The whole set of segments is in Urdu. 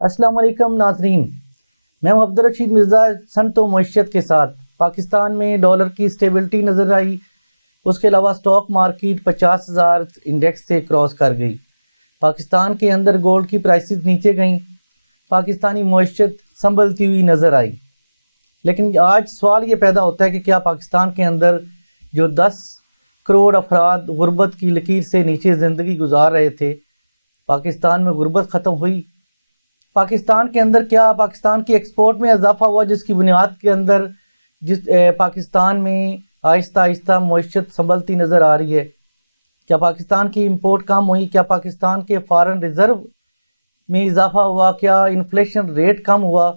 السلام علیکم ناظرین، میں ہوں عبدالرشید مرزا صنعت و معیشت کے ساتھ۔ پاکستان میں ڈالر کی سٹیبلٹی نظر آئی، اس کے علاوہ سٹاک مارکیٹ 50,000 انڈیکس سے کراس کر گئی۔ پاکستان کے اندر گولڈ کی پرائسز نیچے گئیں، پاکستانی معیشت سنبھلتی ہوئی نظر آئی۔ لیکن آج سوال یہ پیدا ہوتا ہے کہ کیا پاکستان کے اندر جو 10 کروڑ افراد غربت کی لکیر سے نیچے زندگی گزار رہے تھے، پاکستان میں غربت ختم ہوئی؟ پاکستان کے اندر کیا پاکستان کی ایکسپورٹ میں اضافہ ہوا، جس کی بنیاد کے اندر پاکستان میں آہستہ آہستہ معیشت سنبھلتی نظر آ رہی ہے؟ کیا پاکستان کی امپورٹ کم ہوئی؟ کیا پاکستان کے فارن ریزرو میں اضافہ ہوا؟ کیا انفلیشن ریٹ کم ہوا؟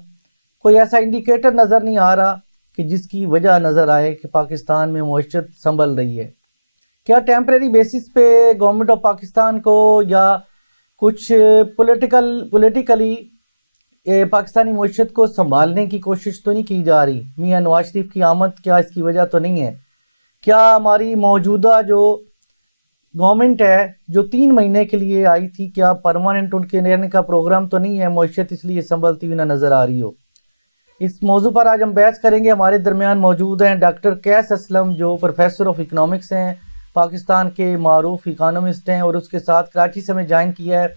کوئی ایسا انڈیکیٹر نظر نہیں آ رہا کہ جس کی وجہ نظر آئے کہ پاکستان میں معیشت سنبھل رہی ہے۔ کیا ٹیمپریری بیسس پہ گورنمنٹ آف پاکستان کو یا کچھ پولیٹیکلی پاکستانی معیشت کو سنبھالنے کی کوشش تو نہیں کی جا رہی؟ میاں نواز شریف کی آمد کیا اس کی وجہ تو نہیں ہے؟ کیا ہماری موجودہ جو گورنمنٹ ہے جو 3 مہینے کے لیے آئی تھی، کیا پرماننٹ ان کے رہنے کا پروگرام تو نہیں ہے؟ معیشت اس لیے سنبھلتی ہوئی نہ نظر آ رہی ہو۔ اس موضوع پر آج ہم بحث کریں گے۔ ہمارے درمیان موجود ہیں ڈاکٹر قیس اسلم، جو پروفیسر آف اکنامکس ہیں، پاکستان کے معروف اکانومسٹ ہیں، اور اس کے ساتھ کراچی سے میں جوائن کیا ہے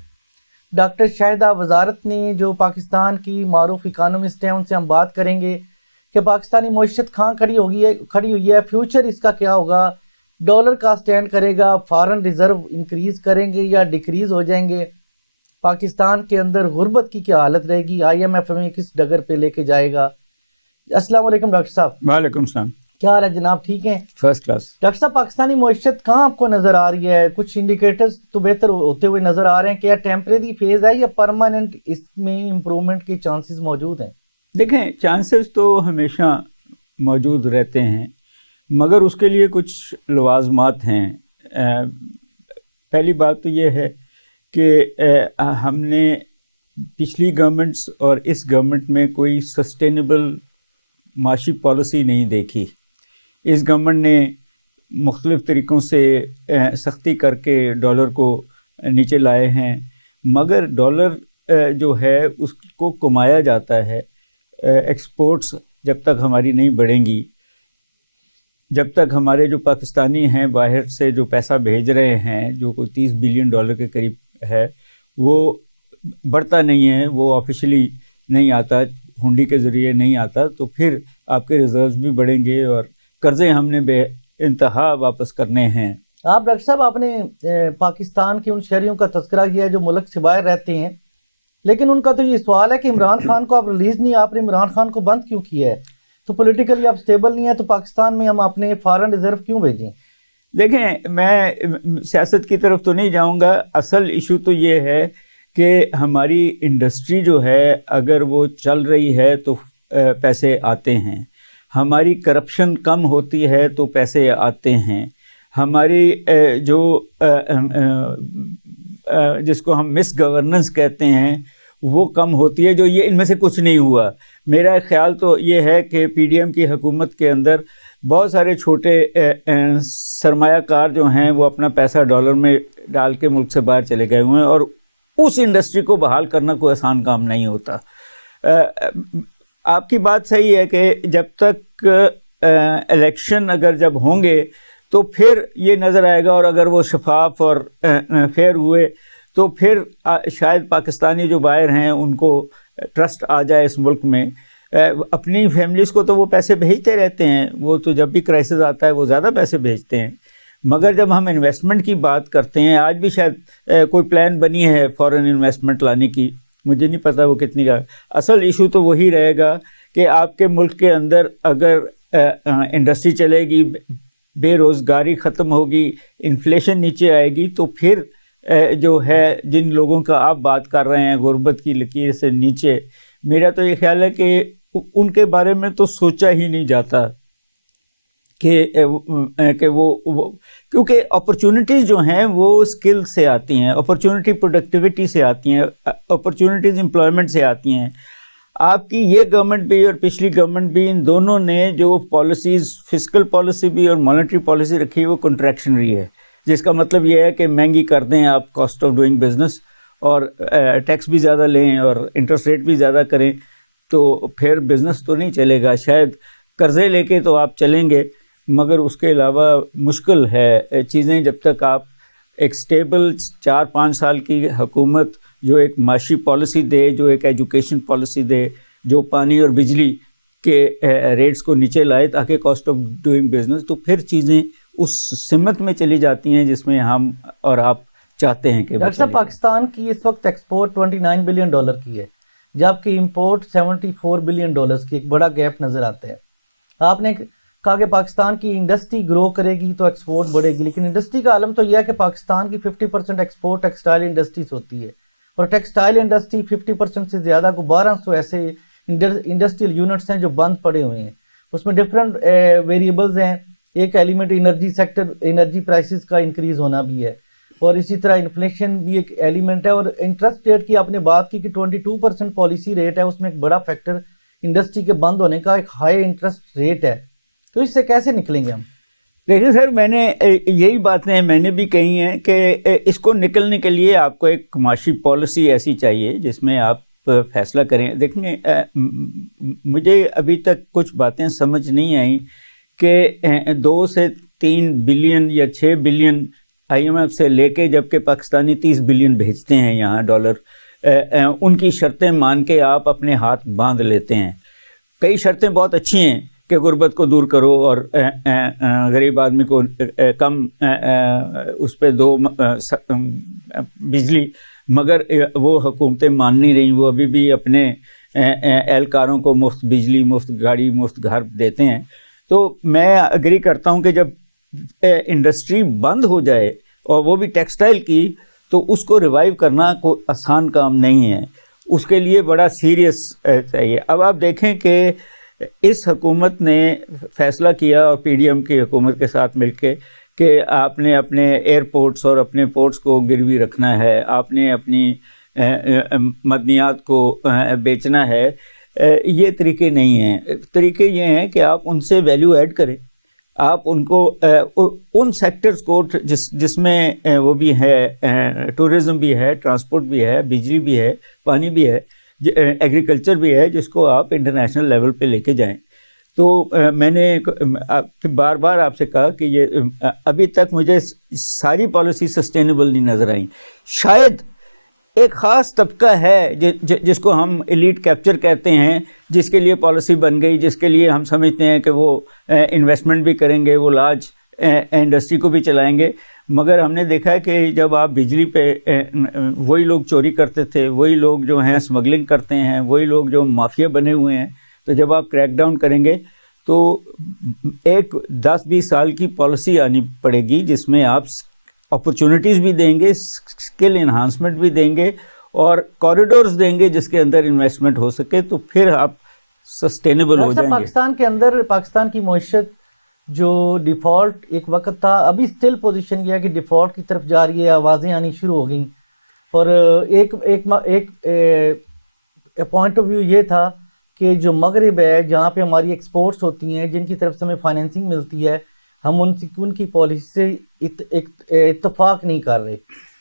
ڈاکٹر شاہدہ وزارت نے، جو پاکستان کی معروف اکانومسٹ ہیں۔ ان سے ہم بات کریں گے کہ پاکستانی معیشت کہاں کھڑی ہوئی ہے، فیوچر اس کا کیا ہوگا، ڈالر کا سٹینڈ کرے گا، فارن ریزرو انکریز کریں گے یا ڈیکریز ہو جائیں گے، پاکستان کے اندر غربت کی کیا حالت رہے گی، آئی ایم ایف ہمیں کس ڈگر پہ لے کے جائے گا۔ السلام علیکم ڈاکٹر صاحب۔ وعلیکم السلام۔ کیا حال ہے جناب، ٹھیک ہیں؟ First class. ڈاکٹر صاحب، پاکستانی معیشت کہاں آپ کو نظر آ رہی ہے؟ کچھ انڈیکیٹرز تو بہتر ہوتے ہوئے نظر آ رہے ہیں، کیا ٹیمپریری فیز ہے یا پرماننٹ اس میں امپرومنٹ کے چانسز موجود ہیں؟ دیکھیں، چانسز تو ہمیشہ موجود رہتے ہیں، مگر اس کے لیے کچھ لوازمات ہیں۔ پہلی بات تو یہ ہے کہ ہم نے پچھلی گورنمنٹس اور اس گورنمنٹ میں کوئی سسٹینیبل معاشی پالیسی نہیں دیکھی۔ اس گورنمنٹ نے مختلف طریقوں سے سختی کر کے ڈالر کو نیچے لائے ہیں، مگر ڈالر جو ہے اس کو کمایا جاتا ہے۔ ایکسپورٹس جب تک ہماری نہیں بڑھیں گی، جب تک ہمارے جو پاکستانی ہیں باہر سے جو پیسہ بھیج رہے ہیں، جو کوئی 30 بلین ڈالر کے قریب ہے، وہ بڑھتا نہیں ہے، وہ آفیشلی نہیں آتا، ہنڈی کے ذریعے نہیں آتا، تو پھر آپ کے ریزروز بھی بڑھیں گے اور قرضے ہم نے بے انتہا واپس کرنے ہیں۔ آپ ڈاکٹر صاحب، آپ نے پاکستان کے ان شہریوں کا تذکرہ کیا ہے جو ملک سے باہر رہتے ہیں، لیکن ان کا تو یہ سوال ہے کہ عمران خان کو آپ ریلیز نہیں، آپ نے عمران خان کو بند کیوں کیا ہے؟ تو پولیٹیکلی آپ سٹیبل نہیں ہیں، تو پاکستان میں ہم اپنے فارن ریزرو کیوں بھیجیں؟ دیکھیں، میں سیاست کی طرف تو نہیں جاؤں گا۔ اصل ایشو تو یہ ہے کہ ہماری انڈسٹری جو ہے اگر وہ چل رہی ہے تو پیسے آتے ہیں، ہماری کرپشن کم ہوتی ہے تو پیسے آتے ہیں، ہماری جو جس کو ہم مس گورننس کہتے ہیں وہ کم ہوتی ہے، جو یہ ان میں سے کچھ نہیں ہوا۔ میرا خیال تو یہ ہے کہ پی ڈی ایم کی حکومت کے اندر بہت سارے چھوٹے سرمایہ کار جو ہیں وہ اپنا پیسہ ڈالر میں ڈال کے ملک سے باہر چلے گئے ہوئے ہیں، اور اس انڈسٹری کو بحال کرنا کوئی آسان کام نہیں ہوتا۔ آپ کی بات صحیح ہے کہ جب تک الیکشن اگر جب ہوں گے تو پھر یہ نظر آئے گا، اور اگر وہ شفاف اور فیئر ہوئے تو پھر شاید پاکستانی جو باہر ہیں ان کو ٹرسٹ آ جائے اس ملک میں۔ اپنی فیملیز کو تو وہ پیسے بھیجتے رہتے ہیں، وہ تو جب بھی کرائسس آتا ہے وہ زیادہ پیسے بھیجتے ہیں، مگر جب ہم انویسٹمنٹ کی بات کرتے ہیں، آج بھی شاید کوئی پلان بنی ہے فورن انویسٹمنٹ لانے کی، مجھے نہیں پتہ وہ کتنی کا۔ اصل ایشو تو وہی رہے گا کہ آپ کے ملک کے اندر اگر انڈسٹری چلے گی، بے روزگاری ختم ہوگی، انفلیشن نیچے آئے گی، تو پھر جو ہے جن لوگوں کا آپ بات کر رہے ہیں غربت کی لکیر سے نیچے، میرا تو یہ خیال ہے کہ ان کے بارے میں تو سوچا ہی نہیں جاتا کہ وہ کیونکہ اپرچونٹیز جو ہیں وہ اسکل سے آتی ہیں، اپرچونٹی پروڈکٹیوٹی سے آتی ہیں، اپرچونٹیز امپلائمنٹ سے آتی ہیں۔ آپ کی یہ گورنمنٹ بھی اور پچھلی گورنمنٹ بھی، ان دونوں نے جو پالیسیز، فسکل پالیسی بھی اور مانیٹری پالیسی رکھی ہے، وہ کنٹریکشنری ہے، جس کا مطلب یہ ہے کہ مہنگی کر دیں آپ کاسٹ آف ڈوئنگ بزنس، اور ٹیکس بھی زیادہ لیں اور انٹرسٹ ریٹ بھی زیادہ کریں تو پھر بزنس تو نہیں چلے گا. شاید قرضے لے کے تو آپ چلیں گے مگر اس کے علاوہ مشکل ہے چیزیں. جب تک آپ ایک سٹیبل 4-5 سال کی حکومت جو ایک معاشی پالیسی دے, جو ایک ایجوکیشن پالیسی دے, جو پانی اور بجلی کے ریٹس کو نیچے لائے تاکہ کاسٹ آف ڈوئنگ بزنس, تو پھر چیزیں اس سمت میں چلی جاتی ہیں جس میں ہم اور آپ چاہتے ہیں کہ. ڈاکٹر صاحب, پاکستان کی اس وقت ایکسپورٹ $29 بلین کی ہے جبکہ امپورٹ $74 بلین کی, ایک بڑا گیپ نظر آتا ہے. آپ نے کہا کہ پاکستان کی انڈسٹری گرو کرے گی تو ایکسپورٹ بڑھے گی, لیکن انڈسٹری کا عالم تو یہ ہے کہ پاکستان کی 50% ایکسپورٹ ٹیکسٹائل انڈسٹریز ہوتی ہے, اور ٹیکسٹائل انڈسٹری 50% سے زیادہ کو 1200 ایسے انڈسٹریل یونٹس ہیں جو بند پڑے ہوئے ہیں. اس میں ڈفرینٹ ویریبلز ہیں. ایک element energy sector, energy prices کا انکریز ہونا بھی ہے, اور اسی طرح انفلیشن بھی ایک ایلیمنٹ ہے, اور انٹرسٹ ریٹ کی آپ نے بات کی کہ 22% پالیسی ریٹ ہے, اس میں ایک بڑا فیکٹر انڈسٹری کے بند ہونے کا ایک ہائی انٹرسٹ ریٹ ہے. تو اس سے کیسے نکلیں گے ہم؟ دیکھیں سر, میں نے یہی باتیں میں نے بھی کہی ہیں کہ اس کو نکلنے کے لیے آپ کو ایک معاشی پالیسی ایسی چاہیے جس میں آپ فیصلہ کریں. دیکھیں, مجھے ابھی تک کچھ باتیں سمجھ نہیں آئیں کہ 2 سے 3 بلین یا 6 بلین IMF سے لے کے جبکہ پاکستانی 30 بلین بھیجتے ہیں یہاں ڈالر, ان کی شرطیں مان کے آپ اپنے ہاتھ باندھ لیتے ہیں. کئی شرطیں بہت اچھی ہیں کہ غربت کو دور کرو اور غریب آدمی کو کم اس پہ دو بجلی, مگر وہ حکومتیں مان نہیں رہیں. وہ ابھی بھی اپنے اہلکاروں کو مفت بجلی, مفت گاڑی, مفت گھر دیتے ہیں. تو میں اگری کرتا ہوں کہ جب انڈسٹری بند ہو جائے اور وہ بھی ٹیکسٹائل کی, تو اس کو ریوائیو کرنا کوئی آسان کام نہیں ہے. اس کے لیے بڑا سیریس چاہیے. اب آپ دیکھیں کہ اس حکومت نے فیصلہ کیا اور PDM کی حکومت کے ساتھ مل کے کہ آپ نے اپنے ایئرپورٹس اور اپنے پورٹس کو گروی رکھنا ہے, آپ نے اپنی معدنیات کو بیچنا ہے. یہ طریقے نہیں ہیں. طریقے یہ ہیں کہ آپ ان سے ویلیو ایڈ کریں, آپ ان کو ان سیکٹرز کو جس میں وہ بھی ہے, ٹورزم بھی ہے, ٹرانسپورٹ بھی ہے, بجلی بھی ہے, پانی بھی ہے, ایگریکلچر بھی ہے, جس کو آپ انٹرنیشنل لیول پہ لے کے جائیں. تو میں نے بار بار آپ سے کہا کہ یہ ابھی تک مجھے ساری پالیسی سسٹینیبل نہیں نظر آئیں. شاید ایک خاص طبقہ ہے جس کو ہم ایلیٹ کیپچر کہتے ہیں, جس کے لیے پالیسی بن گئی, جس کے لیے ہم سمجھتے ہیں کہ وہ انویسٹمنٹ بھی کریں گے, وہ لارج انڈسٹری کو بھی چلائیں گے. مگر ہم نے دیکھا ہے کہ جب آپ بجلی پہ وہی لوگ چوری کرتے تھے, وہی لوگ جو ہیں اسمگلنگ کرتے ہیں, وہی لوگ جو مافیا بنے ہوئے ہیں, تو جب آپ کریک ڈاؤن کریں گے تو ایک 10-20 سال کی پالیسی آنی پڑے گی جس میں آپ اپرچونٹیز بھی دیں گے, اسکل انہانسمنٹ بھی دیں گے, اور کوریڈورز دیں گے جس کے اندر انویسٹمنٹ ہو سکے, تو پھر آپ سسٹینیبل ہو جائیں گے. پاکستان کے اندر پاکستان کی معیشت جو ڈیفالٹ ایک وقت تھا, ابھی سٹل پوزیشن یہ ہے کہ ڈیفالٹ کی طرف جا رہی ہے, آوازیں آنی شروع ہو گئیں. اور ایک پوائنٹ آف ویو یہ تھا کہ جو مغرب ہے جہاں پہ ہماری ایکسپورٹس ہوتی ہیں, جن کی طرف سے ہمیں فائنینسنگ ملتی ہے, ہم ان کی پالیسی سے اتفاق نہیں کر رہے.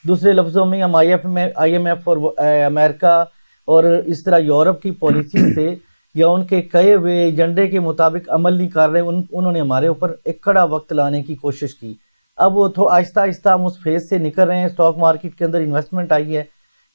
دوسرے لفظوں میں ہم IMF اور امریکہ اور اس طرح یورپ کی پالیسی سے یا ان کے کہے ہوئے ایجنڈے کے مطابق عمل نہیں کر رہے. انہوں نے ہمارے اوپر ایک کڑا وقت لانے کی کوشش کی. اب وہ تو آہستہ آہستہ ہم اس فیز سے نکل رہے ہیں. اسٹاک مارکیٹ کے اندر انویسٹمنٹ آئی ہے.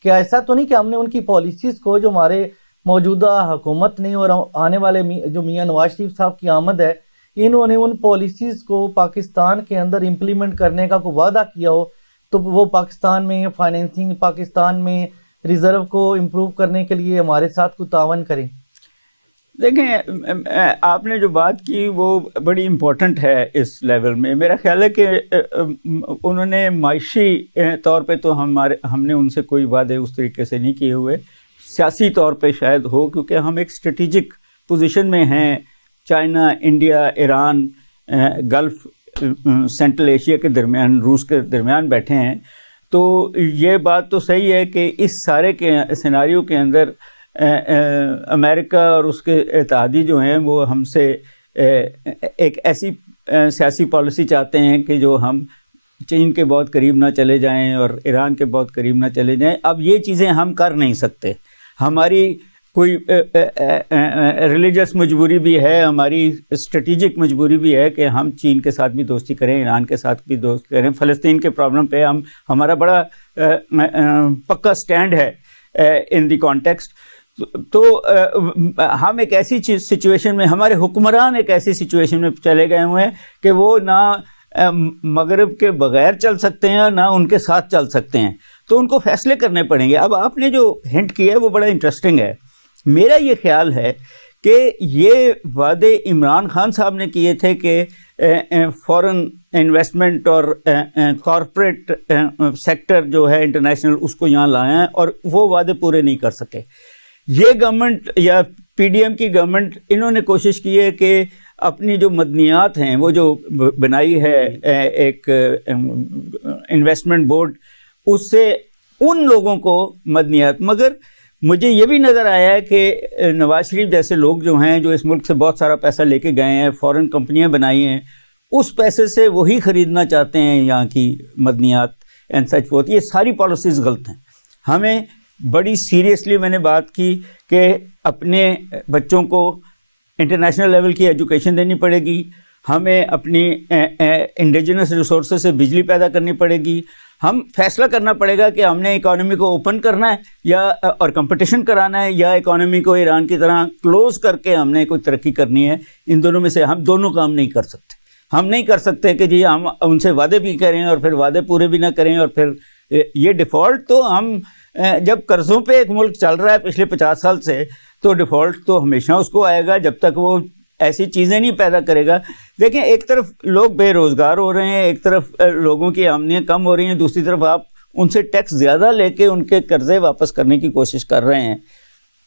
کہ ایسا تو نہیں کہ ہم نے ان کی پالیسیز کو, جو ہمارے موجودہ حکومت نے اور آنے والے جو میاں نواز شریف صاحب کی آمد ہے, انہوں نے ان پالیسیز کو پاکستان کے اندر امپلیمنٹ کرنے کا کوئی وعدہ کیا ہو, تو وہ پاکستان میں فائنینسنگ, پاکستان میں ریزرو کو امپروو کرنے کے لیے ہمارے ساتھ کوئی تعاون کریں. دیکھیں, آپ نے جو بات کی وہ بڑی امپورٹنٹ ہے اس لیول میں. میرا خیال ہے کہ انہوں نے معاشی طور پہ تو ہم نے ان سے کوئی وعدے اس طریقے سے نہیں کیے ہوئے. سیاسی طور پہ شاید ہو, کیونکہ ہم ایک اسٹریٹجک پوزیشن میں ہیں. China, India, Iran, golf, central Asia کے درمیان, روس کے درمیان بیٹھے ہیں. تو یہ بات تو صحیح ہے کہ اس سارے کے سیناریو کے اندر امریکہ اور اس کے اتحادی جو ہیں وہ ہم سے ایک ایسی سیاسی پالیسی چاہتے ہیں کہ جو ہم چین کے بہت قریب نہ چلے جائیں اور ایران کے بہت قریب نہ چلے جائیں. اب یہ چیزیں ہم کر نہیں سکتے. ہماری کوئی ریلیجس مجبوری بھی ہے, ہماری اسٹریٹجک مجبوری بھی ہے کہ ہم چین کے ساتھ بھی دوستی کریں, ایران کے ساتھ بھی دوستی کریں. فلسطین کے پرابلم پہ ہمارا بڑا پکا سٹینڈ ہے ان دی کانٹیکسٹ. تو ہم ایک ایسی سچویشن میں, ہمارے حکمران ایک ایسی سچویشن میں چلے گئے ہوئے ہیں کہ وہ نہ مغرب کے بغیر چل سکتے ہیں اور نہ ان کے ساتھ چل سکتے ہیں. تو ان کو فیصلے کرنے پڑیں گے. اب آپ نے جو ہنٹ کیا ہے وہ بڑا انٹرسٹنگ ہے. میرا یہ خیال ہے کہ یہ وعدے عمران خان صاحب نے کیے تھے کہ فورن انویسٹمنٹ اور کارپوریٹ سیکٹر جو ہے انٹرنیشنل اس کو یہاں لائے ہیں, اور وہ وعدے پورے نہیں کر سکے. یہ گورنمنٹ یا پی ڈی ایم کی گورنمنٹ, انہوں نے کوشش کی ہے کہ اپنی جو مدنیات ہیں وہ جو بنائی ہے ایک انویسٹمنٹ بورڈ, اس سے ان لوگوں کو مدنیات, مگر مجھے یہ بھی نظر آیا ہے کہ نواز شریف جیسے لوگ جو ہیں جو اس ملک سے بہت سارا پیسہ لے کے گئے ہیں, فورن کمپنیاں بنائی ہیں, اس پیسے سے وہی خریدنا چاہتے ہیں یہاں کی مدنیات اینڈ سچ فورتھ. یہ ساری پالیسیز غلط ہیں. ہمیں بڑی سیریسلی میں نے بات کی کہ اپنے بچوں کو انٹرنیشنل لیول کی ایجوکیشن دینی پڑے گی, ہمیں اپنی انڈیجنس ریسورسز سے بجلی پیدا کرنی پڑے گی. ہم فیصلہ کرنا پڑے گا کہ ہم نے اکانومی کو اوپن کرنا ہے یا اور کمپٹیشن کرانا ہے, یا اکانومی کو ایران کی طرح کلوز کر کے ہم نے کوئی ترقی کرنی ہے. ان دونوں میں سے ہم دونوں کام نہیں کر سکتے. ہم نہیں کر سکتے کہ جی ہم ان سے وعدے بھی کریں اور پھر وعدے پورے بھی نہ کریں, اور پھر یہ ڈیفالٹ تو ہم جب قرضوں پہ ایک ملک چل رہا ہے پچھلے 50 سال سے, تو ڈیفالٹ تو ہمیشہ اس کو آئے گا جب تک وہ ایسی چیزیں نہیں پیدا کرے گا. دیکھیں, ایک طرف لوگ بے روزگار ہو رہے ہیں, ایک طرف لوگوں کی آمدنیاں کم ہو رہی ہیں, دوسری طرف آپ ان سے ٹیکس زیادہ لے کے ان کے قرضے واپس کرنے کی کوشش کر رہے ہیں.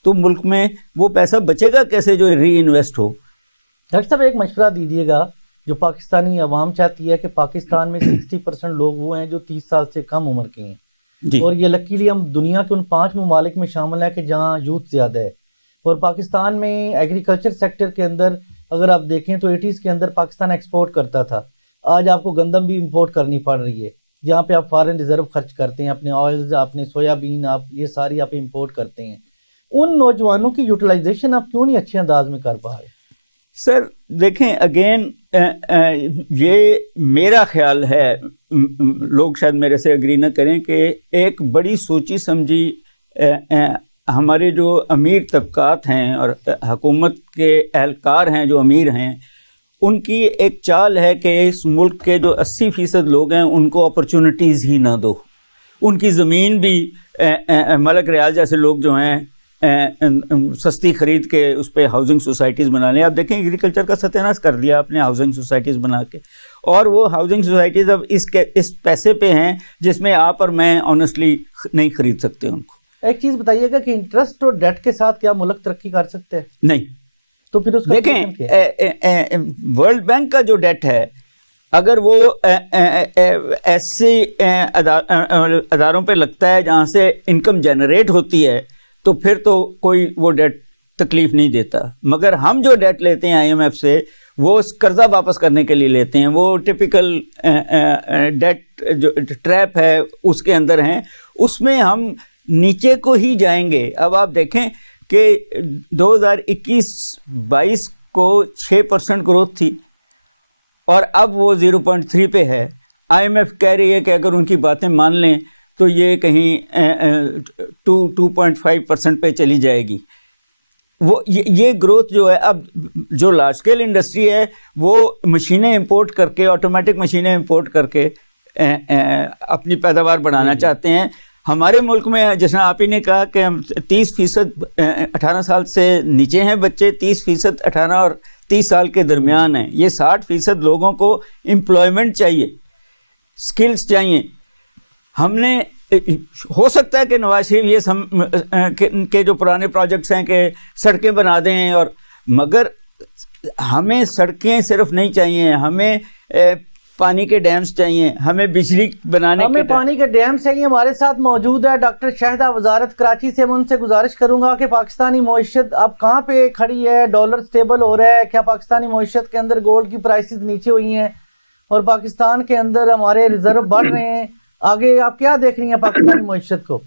تو ملک میں وہ پیسہ بچے گا کیسے جو ری انویسٹ ہو؟ ڈاکٹر صاحب ایک مشورہ دیجیے گا. جو پاکستانی عوام چاہتی ہے کہ پاکستان میں 60% لوگ وہ ہیں جو 30 سال سے کم عمر کے ہیں, جی. اور یہ لکیلی ہم دنیا کے ان 5 ممالک میں شامل ہیں کہ جہاں یوتھ زیادہ ہے. اور پاکستان میں ایگریکلچر سیکٹر کے اندر اگر آپ دیکھیں تو 80s کے اندر پاکستان ایکسپورٹ کرتا تھا. آج آپ کو گندم بھی امپورٹ کرنی پڑ رہی ہے, جہاں پہ آپ فارن ریزرو خرچ کرتے ہیں, اپنے آئلز, اپنے سویا بین, آپ یہ ساری آپ امپورٹ کرتے ہیں. ان نوجوانوں کی یوٹیلائزیشن آپ کیوں نہیں اچھے انداز میں کر پا رہے؟ سر دیکھیں, اگین یہ میرا خیال ہے, لوگ شاید میرے سے اگری نہ کریں, کہ ایک بڑی سوچی سمجھی ہمارے جو امیر طبقات ہیں اور حکومت کے اہلکار ہیں جو امیر ہیں, ان کی ایک چال ہے کہ اس ملک کے جو 80% لوگ ہیں ان کو اپرچونٹیز ہی نہ دو. ان کی زمین بھی ملک ریاض جیسے لوگ جو ہیں سستی خرید کے اس پہ ہاؤسنگ سوسائٹیز بنا لیں. آپ دیکھیں ایگریکلچر کا ستیہ ناش کر دیا آپ نے ہاؤسنگ سوسائٹیز بنا کے, اور وہ ہاؤسنگ سوسائٹیز اب اس پیسے پہ ہیں جس میں آپ اور میں آنیسٹلی نہیں خرید سکتے ان کو. ایک چیز بتائیے گا کہ انٹرسٹ اور ڈیٹ کے ساتھ کیا ملک ترقی کر سکتے ہیں؟ نہیں. تو پھر اس کا دیکھیں, ورلڈ بینک کا جو ڈیٹ ہے, اگر وہ ایسے اداروں پہ لگتا ہے جہاں سے انکم جنریٹ ہوتی ہے تو پھر تو کوئی وہ ڈیٹ تکلیف نہیں دیتا. مگر ہم جو ڈیٹ لیتے ہیں IMF سے وہ قرضہ واپس کرنے کے لیے لیتے ہیں. وہ ٹپیکل ڈیٹ جو ٹریپ ہے اس کے اندر ہیں, اس میں ہم نیچے کو ہی جائیں گے. اب آپ دیکھیں کہ 2021-22 کو 6% گروتھ تھی اور اب وہ 0.3 پہ ہے. IMF کہہ رہی ہے کہ اگر ان کی باتیں مان لیں تو یہ کہیں 2.5% پہ چلی جائے گی. وہ یہ گروتھ جو ہے, اب جو لارج اسکیل انڈسٹری ہے وہ مشینیں امپورٹ کر کے, آٹومیٹک مشینیں امپورٹ کر کے اپنی پیداوار بڑھانا چاہتے ہیں. ہمارے ملک میں جیسا آپ ہی نے کہا کہ 30% 18 سال سے نیچے ہیں بچے, 30% 18 اور 30 سال کے درمیان ہیں. یہ 60% لوگوں کو امپلائمنٹ چاہیے, سکلز چاہیے. ہم نے, ہو سکتا ہے کہ نواز شریف یہ کے جو پرانے پروجیکٹس ہیں کہ سڑکیں بنا دیں, اور مگر ہمیں سڑکیں صرف نہیں چاہیے, ہمیں پانی کے ڈیمز چاہیے, ہمیں بجلی بنانے ہمیں پانی کے ڈیمز چاہیے. ہمارے ساتھ موجود ہے ڈاکٹر شاہدہ وزارت کراچی سے. میں ان سے گزارش کروں گا کہ پاکستانی معیشت اب کہاں پہ کھڑی ہے, ڈالر سٹیبل ہو رہا ہے کیا, پاکستانی معیشت کے اندر گولڈ کی پرائسز نیچے ہوئی ہیں, اور پاکستان کے اندر ہمارے ریزرو بڑھ رہے ہیں. آگے آپ کیا دیکھ رہی ہیں پاکستانی معیشت کو؟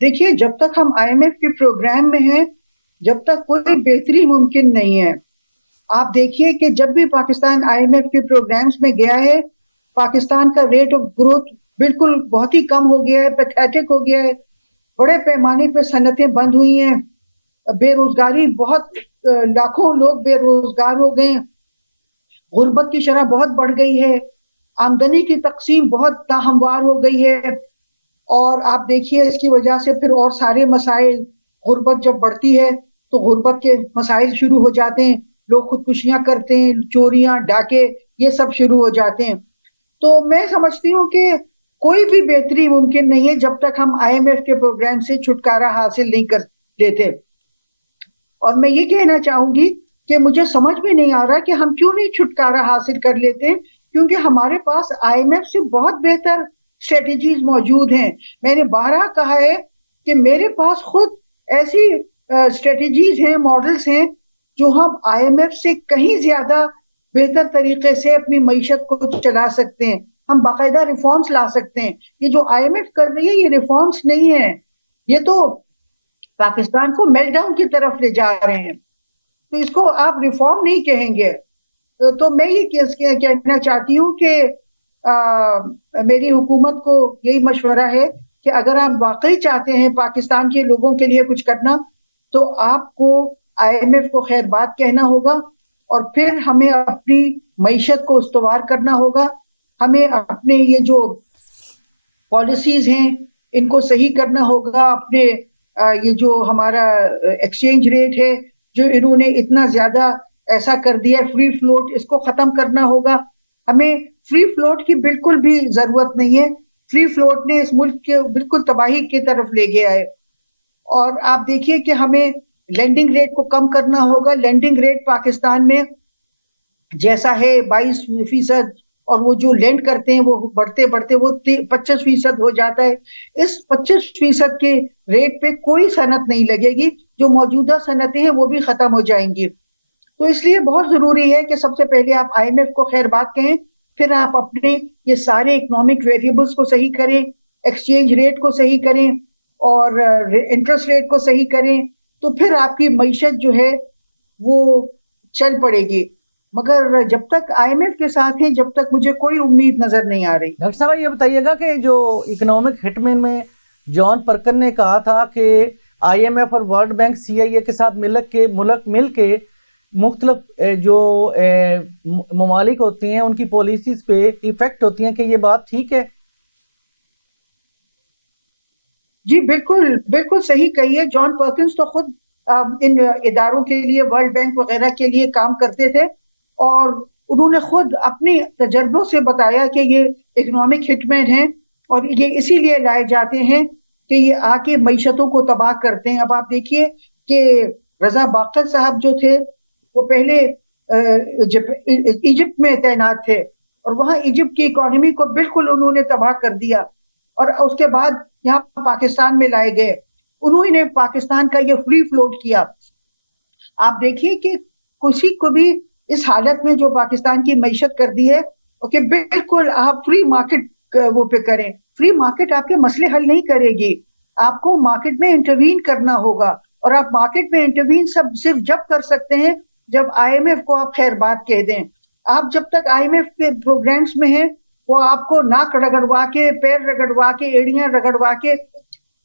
دیکھیے، جب تک ہم آئی ایم ایف کے پروگرام میں ہیں، جب تک کوئی بہتری ممکن نہیں ہے. آپ دیکھیے کہ جب بھی پاکستان آئی ایم ایف کے پروگرامز میں گیا ہے، پاکستان کا ریٹ آف گروتھ بالکل بہت ہی کم ہو گیا ہے، پیتھیٹک ہو گیا ہے. بڑے پیمانے پہ صنعتیں بند ہوئی ہیں، بے روزگاری بہت، لاکھوں لوگ بے روزگار ہو گئے ہیں، غربت کی شرح بہت بڑھ گئی ہے، آمدنی کی تقسیم بہت ناہموار ہو گئی ہے. اور آپ دیکھیے اس کی وجہ سے پھر اور سارے مسائل، غربت جب بڑھتی ہے تو غربت کے مسائل شروع ہو جاتے ہیں، لوگ خودکشیاں کرتے ہیں، چوریاں، ڈاکے، یہ سب شروع ہو جاتے ہیں. تو میں سمجھتی ہوں کہ کوئی بھی بہتری ممکن نہیں ہے جب تک ہم آئی ایم ایف کے پروگرام سے چھٹکارا حاصل نہیں کر لیتے. اور میں یہ کہنا چاہوں گی کہ مجھے سمجھ میں نہیں آ رہا کہ ہم کیوں نہیں چھٹکارا حاصل کر لیتے، کیونکہ ہمارے پاس آئی ایم ایف سے بہت بہتر اسٹریٹجیز موجود ہیں. میں نے بارہا کہا ہے کہ میرے پاس خود ایسی اسٹریٹجیز ہیں، ماڈلز ہیں جو ہم آئی ایم ایف سے کہیں زیادہ بہتر طریقے سے اپنی معیشت کو چلا سکتے ہیں. ہم باقاعدہ ریفارمز لا سکتے ہیں. یہ جو آئی ایم ایف کر رہی ہے یہ ریفارمز نہیں ہیں، یہ تو پاکستان کو میلٹ ڈاؤن کی طرف لے جا رہے ہیں. تو اس کو آپ ریفارم نہیں کہیں گے. تو میں یہ کہنا چاہتی ہوں کہ میری حکومت کو یہی مشورہ ہے کہ اگر آپ واقعی چاہتے ہیں پاکستان کے لوگوں کے لیے کچھ کرنا، تو آپ کو آئی ایم ایف کو خیر بات کہنا ہوگا، اور پھر ہمیں اپنی معیشت کو استوار کرنا ہوگا. ہمیں اپنے یہ جو پالیسیز ہیں ان کو صحیح کرنا ہوگا. اپنے یہ جو ہمارا ایکسچینج ریٹ ہے جو انہوں نے اتنا زیادہ ایسا کر دیا ہے، فری فلوٹ، اس کو ختم کرنا ہوگا. ہمیں فری فلوٹ کی بالکل بھی ضرورت نہیں ہے. فری فلوٹ نے اس ملک کے بالکل تباہی کی طرف لے گیا ہے. اور آپ دیکھیے کہ ہمیں لینڈنگ ریٹ کو کم کرنا ہوگا. لینڈنگ ریٹ پاکستان میں جیسا ہے 22%، اور وہ جو لینڈ کرتے ہیں وہ بڑھتے بڑھتے وہ 25% ہو جاتا ہے. اس 25% کے ریٹ پہ کوئی صنعت نہیں لگے گی، جو موجودہ صنعتیں ہیں وہ بھی ختم ہو جائیں گی. تو اس لیے بہت ضروری ہے کہ سب سے پہلے آپ آئی ایم ایف کو خیر بات کہیں، پھر آپ اپنے یہ سارے اکنامک ویریبلز کو صحیح کریں، ایکسچینج ریٹ کو صحیح کریں اور انٹرسٹ ریٹ کو صحیح کریں، تو پھر آپ کی معیشت جو ہے وہ چل پڑے گی. مگر جب تک آئی ایم ایف کے ساتھ ہیں، جب تک مجھے کوئی امید نظر نہیں آ رہی. ڈاکٹر صاحب یہ بتائیے گا کہ جو اکنامک ہٹ مین میں جان پرکن نے کہا تھا کہ آئی ایم ایف اور ورلڈ بینک سی آئی اے کے ساتھ ملک مل کے مختلف جو ممالک ہوتے ہیں ان کی پالیسیز پہ ایفیکٹ ہوتی ہیں، کہ یہ بات ٹھیک ہے؟ جی بالکل بالکل صحیح کہی ہے. جان پرکنز تو خود ان اداروں کے لیے، ورلڈ بینک وغیرہ کے لیے کام کرتے تھے، اور انہوں نے خود اپنی تجربوں سے بتایا کہ یہ اکنامک ہٹ مین ہیں اور یہ اسی لیے لائے جاتے ہیں کہ یہ آ کے معیشتوں کو تباہ کرتے ہیں. اب آپ دیکھیے کہ رضا باقر صاحب جو تھے وہ پہلے ایجپٹ میں تعینات تھے، اور وہاں ایجپٹ کی اکانومی کو بالکل انہوں نے تباہ کر دیا، اور اس کے بعد یہاں پاکستان میں لائے گئے. انہوں نے پاکستان کا یہ فری فلوٹ کیا. آپ دیکھیے کہ کسی کو بھی اس حالت میں جو پاکستان کی معیشت کر دی ہے کہ بالکل آپ فری مارکیٹ وہ پہ کریں. فری مارکیٹ آپ کے مسئلے حل نہیں کرے گی. آپ کو مارکیٹ میں انٹروین کرنا ہوگا، اور آپ مارکیٹ میں انٹروین صرف جب کر سکتے ہیں جب آئی ایم ایف کو آپ خیر بات کہہ دیں. آپ جب تک آئی ایم ایف کے پروگرامز میں ہیں وہ آپ کو ناک رگڑوا کے، پیر رگڑوا کے، ایڑیاں رگڑوا کے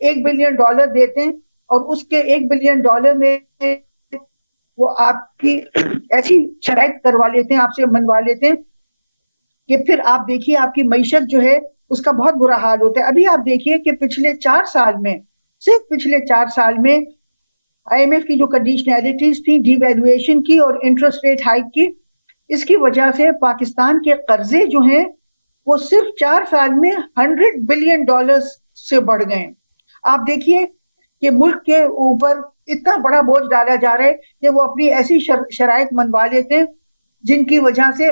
$1 بلین دیتے ہیں، اور اس کے $1 بلین میں وہ آپ کی ایسی شرائط کروا لیتے ہیں، آپ سے منوا لیتے ہیں کہ پھر آپ دیکھیے آپ کی معیشت جو ہے اس کا بہت برا حال ہوتا ہے. ابھی آپ دیکھیے کہ پچھلے 4 سال میں، صرف پچھلے 4 سال میں آئی ایم ایف کی جو کنڈیشنلٹیز تھیں، ڈی ویلویشن کی اور انٹرسٹ ریٹ ہائیک کی، اس کی وجہ سے پاکستان کے قرضے جو ہیں وہ صرف 4 سال میں $100 بلین سے بڑھ گئے. آپ دیکھیے کہ ملک کے اوپر اتنا بڑا بوجھ ڈالا جا رہا ہے کہ وہ اپنی ایسی شرائط منوا لیتے ہیں جن کی وجہ سے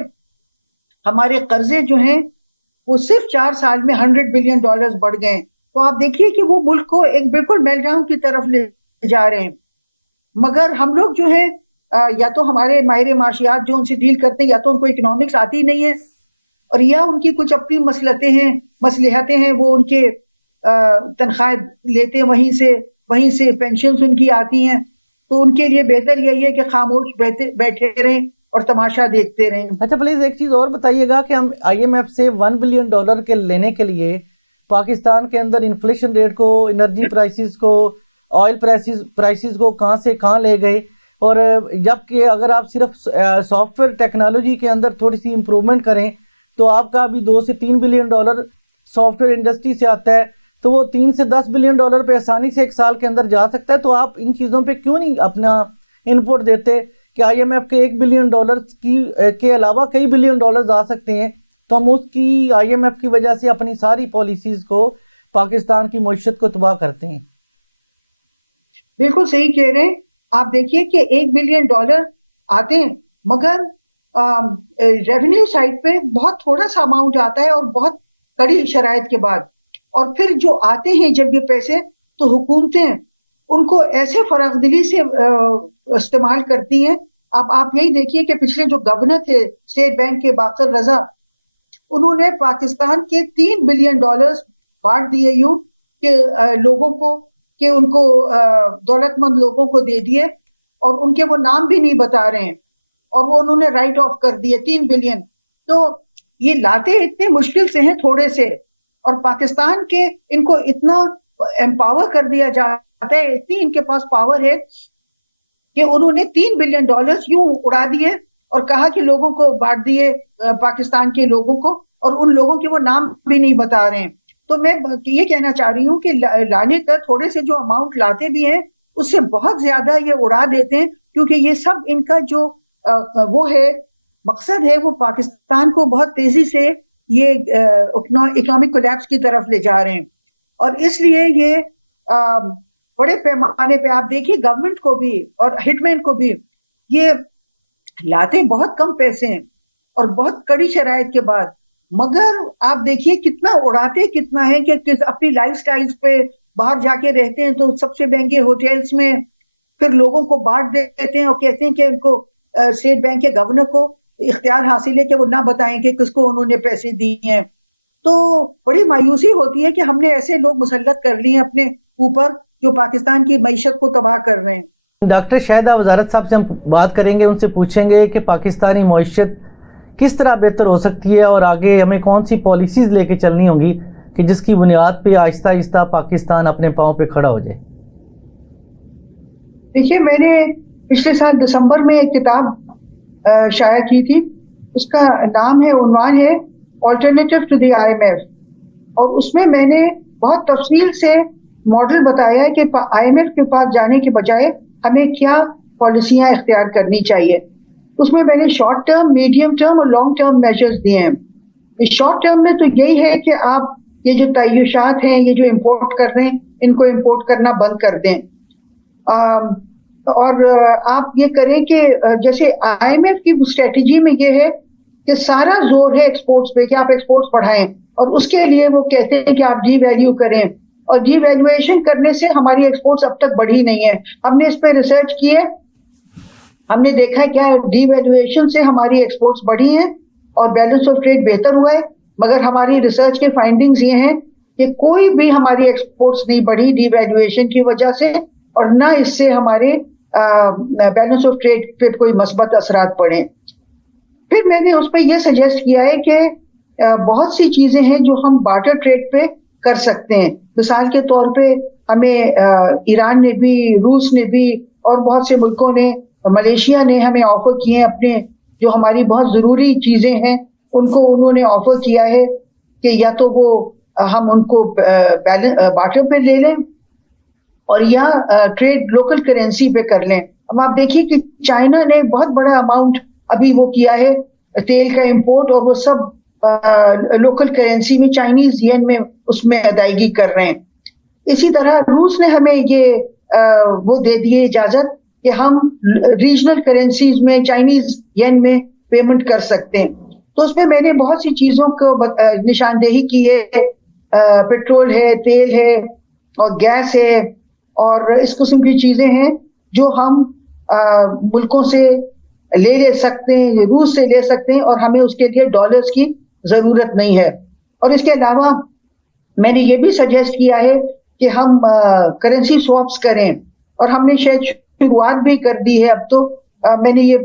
ہمارے قرضے جو ہیں وہ صرف 4 سال میں $100 بلین بڑھ گئے. تو آپ دیکھیے کہ وہ ملک کو ایک بالکل میلٹ ڈاؤن کی طرف لے جا رہے ہیں. مگر ہم لوگ جو ہیں یا تو ہمارے ماہر معاشیات جو ان سے ڈیل کرتے ہیں یا تو ان کو اکنامکس آتی نہیں ہے، اور یا ان کی کچھ اپنی مصلحتیں ہیں، وہ ان کے تنخواہ لیتے ہیں، وہیں سے پینشنز ان کی آتی ہیں. تو ان کے لیے بہتر یہی ہے کہ خاموش بیٹھے رہیں اور تماشا دیکھتے رہیں. اچھا پلیز ایک چیز اور بتائیے گا کہ ہم آئی ایم ایف سے $1 بلین کے لینے کے لیے پاکستان کے اندر انفلیشن ریٹ کو، انرجی پرائسز کو، آئل پرائسز کو کہاں سے کہاں لے گئے، اور جبکہ اگر آپ صرف سافٹ ویئر ٹیکنالوجی کے اندر تھوڑی سی امپرومنٹ کریں تو آپ کا ابھی $2 سے $3 بلین سافٹ ویئر انڈسٹری سے آتا ہے، تو وہ $3 سے $10 بلین پہ آسانی سے ایک سال کے اندر جا سکتا ہے. تو آپ ان چیزوں پہ کیوں نہیں اپنا انپوٹ دیتے کہ آئی ایم ایف کے $1 بلین کے علاوہ کئی $1 بلین آ سکتے ہیں، تو ہم اس کی آئی ایم ایف کی وجہ سے اپنی ساری پالیسیز کو، پاکستان کی معیشت کو تباہ کرتے ہیں. بالکل صحیح کہہ رہے ہیں. آپ دیکھیے کہ $1 بلین آتے ہیں، مگر ریونیو سائڈ پہ بہت تھوڑا سا اماؤنٹ آتا ہے، اور بہت کڑی شرائط کے بعد. اور پھر جو آتے ہیں جب یہ پیسے، تو حکومتیں ان کو ایسے فراخ دلی سے استعمال کرتی ہیں. آپ یہی دیکھیے کہ پچھلے جو گورنر تھے اسٹیٹ بینک کے باقر رضا، انہوں نے پاکستان کے $3 بلین بانٹ دیے یوں کہ لوگوں کو، کہ ان کو دولت مند لوگوں کو دے دیے، اور ان کے وہ نام بھی نہیں بتا رہے ہیں، اور وہ انہوں نے رائٹ آف کر دیے 3 بلین. تو یہ لاتے اتنے مشکل سے ہیں تھوڑے سے، اور پاکستان کے ان کو اتنا امپاور کر دیا جاتا ہے، اتنی ان کے پاس پاور ہے کہ انہوں نے $3 بلین یوں اڑا دیے اور کہا کہ لوگوں کو بانٹ دیے، پاکستان کے لوگوں کو، اور ان لوگوں کے وہ نام بھی نہیں بتا رہے ہیں. تو میں یہ کہنا چاہ رہی ہوں کہ لانے کا تھوڑے سے جو اماؤنٹ لاتے بھی ہیں اس سے بہت زیادہ یہ اڑا دیتے ہیں، کیونکہ یہ سب ان کا جو وہ ہے مقصد ہے، وہ پاکستان کو بہت تیزی سے یہ اکنامک کولیپس کی طرف لے جا رہے ہیں. اور اس لیے یہ بڑے پیمانے پہ آپ دیکھیے گورنمنٹ کو بھی اور ہٹ مین کو بھی یہ لاتے بہت کم پیسے ہیں اور بہت کڑی شرائط کے بعد، مگر آپ دیکھیے کتنا اڑاتے کتنا ہے کہ اپنی لائف سٹائلز پہ باہر جا کے رہتے ہیں تو سب سے مہنگے ہوٹلز میں، پھر لوگوں کو بانٹ دیتے ہیں اور کہتے ہیں کہ ان کو اسٹیٹ بینک کے گورنر کو اختیار حاصل ہے کہ وہ نہ بتائیں کہ کس کو انہوں نے پیسے دیے ہیں. تو بڑی مایوسی ہوتی ہے کہ ہم نے ایسے لوگ مسلط کر لیے ہیں اپنے اوپر جو پاکستان کی معیشت کو تباہ کر رہے ہیں. ڈاکٹر شاہدہ وزارت صاحب سے ہم بات کریں گے، ان سے پوچھیں گے کہ پاکستانی معیشت کس طرح بہتر ہو سکتی ہے اور آگے ہمیں کون سی پالیسیز لے کے چلنی ہوں گی کہ جس کی بنیاد پہ آہستہ آہستہ پاکستان اپنے پاؤں پہ کھڑا ہو جائے. دیکھیے میں نے پچھلے سال دسمبر میں ایک کتاب شائع کی تھی، اس کا نام ہے، عنوان ہے alternative to the I M F, اور اس میں نے بہت تفصیل سے ماڈل بتایا ہے کہ آئی ایم ایف کے پاس جانے کے بجائے ہمیں کیا پالیسیاں اختیار کرنی چاہیے. اس میں نے شارٹ ٹرم، میڈیم ٹرم اور لانگ ٹرم میجرز دیے ہیں. شارٹ ٹرم میں تو یہی ہے کہ آپ یہ جو تعیشات ہیں، یہ جو امپورٹ کر رہے ہیں، ان کو امپورٹ کرنا بند کر دیں، اور آپ یہ کریں کہ جیسے آئی ایم ایف کی اسٹریٹجی میں یہ ہے کہ سارا زور ہے ایکسپورٹس پہ کہ آپ ایکسپورٹس بڑھائیں، اور اس کے لیے وہ کہتے ہیں کہ آپ ڈی ویلیو کریں، اور ڈی ویلیویشن کرنے سے ہماری ایکسپورٹس اب تک بڑھی نہیں ہے. ہم نے اس پہ ریسرچ کی ہے، ہم نے دیکھا ہے کیا ڈی ویلیویشن سے ہماری ایکسپورٹس بڑھی ہیں اور بیلنس آف ٹریڈ بہتر ہوا ہے، مگر ہماری ریسرچ کے فائنڈنگز یہ ہیں کہ کوئی بھی ہماری ایکسپورٹس نہیں بڑھی ڈی ویلیویشن کی وجہ سے، اور نہ اس سے ہمارے بیلنس آف ٹریڈ پہ کوئی مثبت اثرات پڑے. پھر میں نے اس پہ یہ سجیسٹ کیا ہے کہ بہت سی چیزیں ہیں جو ہم بارٹر ٹریڈ پہ کر سکتے ہیں. مثال کے طور پہ ہمیں ایران نے بھی، روس نے بھی، اور بہت سے ملکوں نے، ملیشیا نے ہمیں آفر کیے ہیں اپنے جو ہماری بہت ضروری چیزیں ہیں ان کو انہوں نے آفر کیا ہے کہ یا تو وہ ہم ان کو بارٹر پہ لے لیں اور یا ٹریڈ لوکل کرنسی پہ کر لیں. اب آپ دیکھیے کہ چائنا نے بہت بڑا اماؤنٹ ابھی وہ کیا ہے تیل کا امپورٹ، اور وہ سب لوکل کرنسی میں چائنیز ین میں اس میں ادائیگی کر رہے ہیں. اسی طرح روس نے ہمیں یہ وہ دے دیے اجازت کہ ہم ریجنل کرنسیز میں چائنیز ین میں پیمنٹ کر سکتے ہیں. تو اس میں نے بہت سی چیزوں کو نشاندہی کی ہے، پیٹرول ہے، تیل ہے اور گیس ہے اور اس قسم کی چیزیں ہیں جو ہم ملکوں سے لے سکتے ہیں، روس سے لے سکتے ہیں، اور ہمیں اس کے لیے ڈالرز کی ضرورت نہیں ہے. اور اس کے علاوہ میں نے یہ بھی سجیسٹ کیا ہے کہ ہم کرنسی سواپس کریں، اور ہم نے شاید شروعات بھی کر دی ہے. اب تو میں نے یہ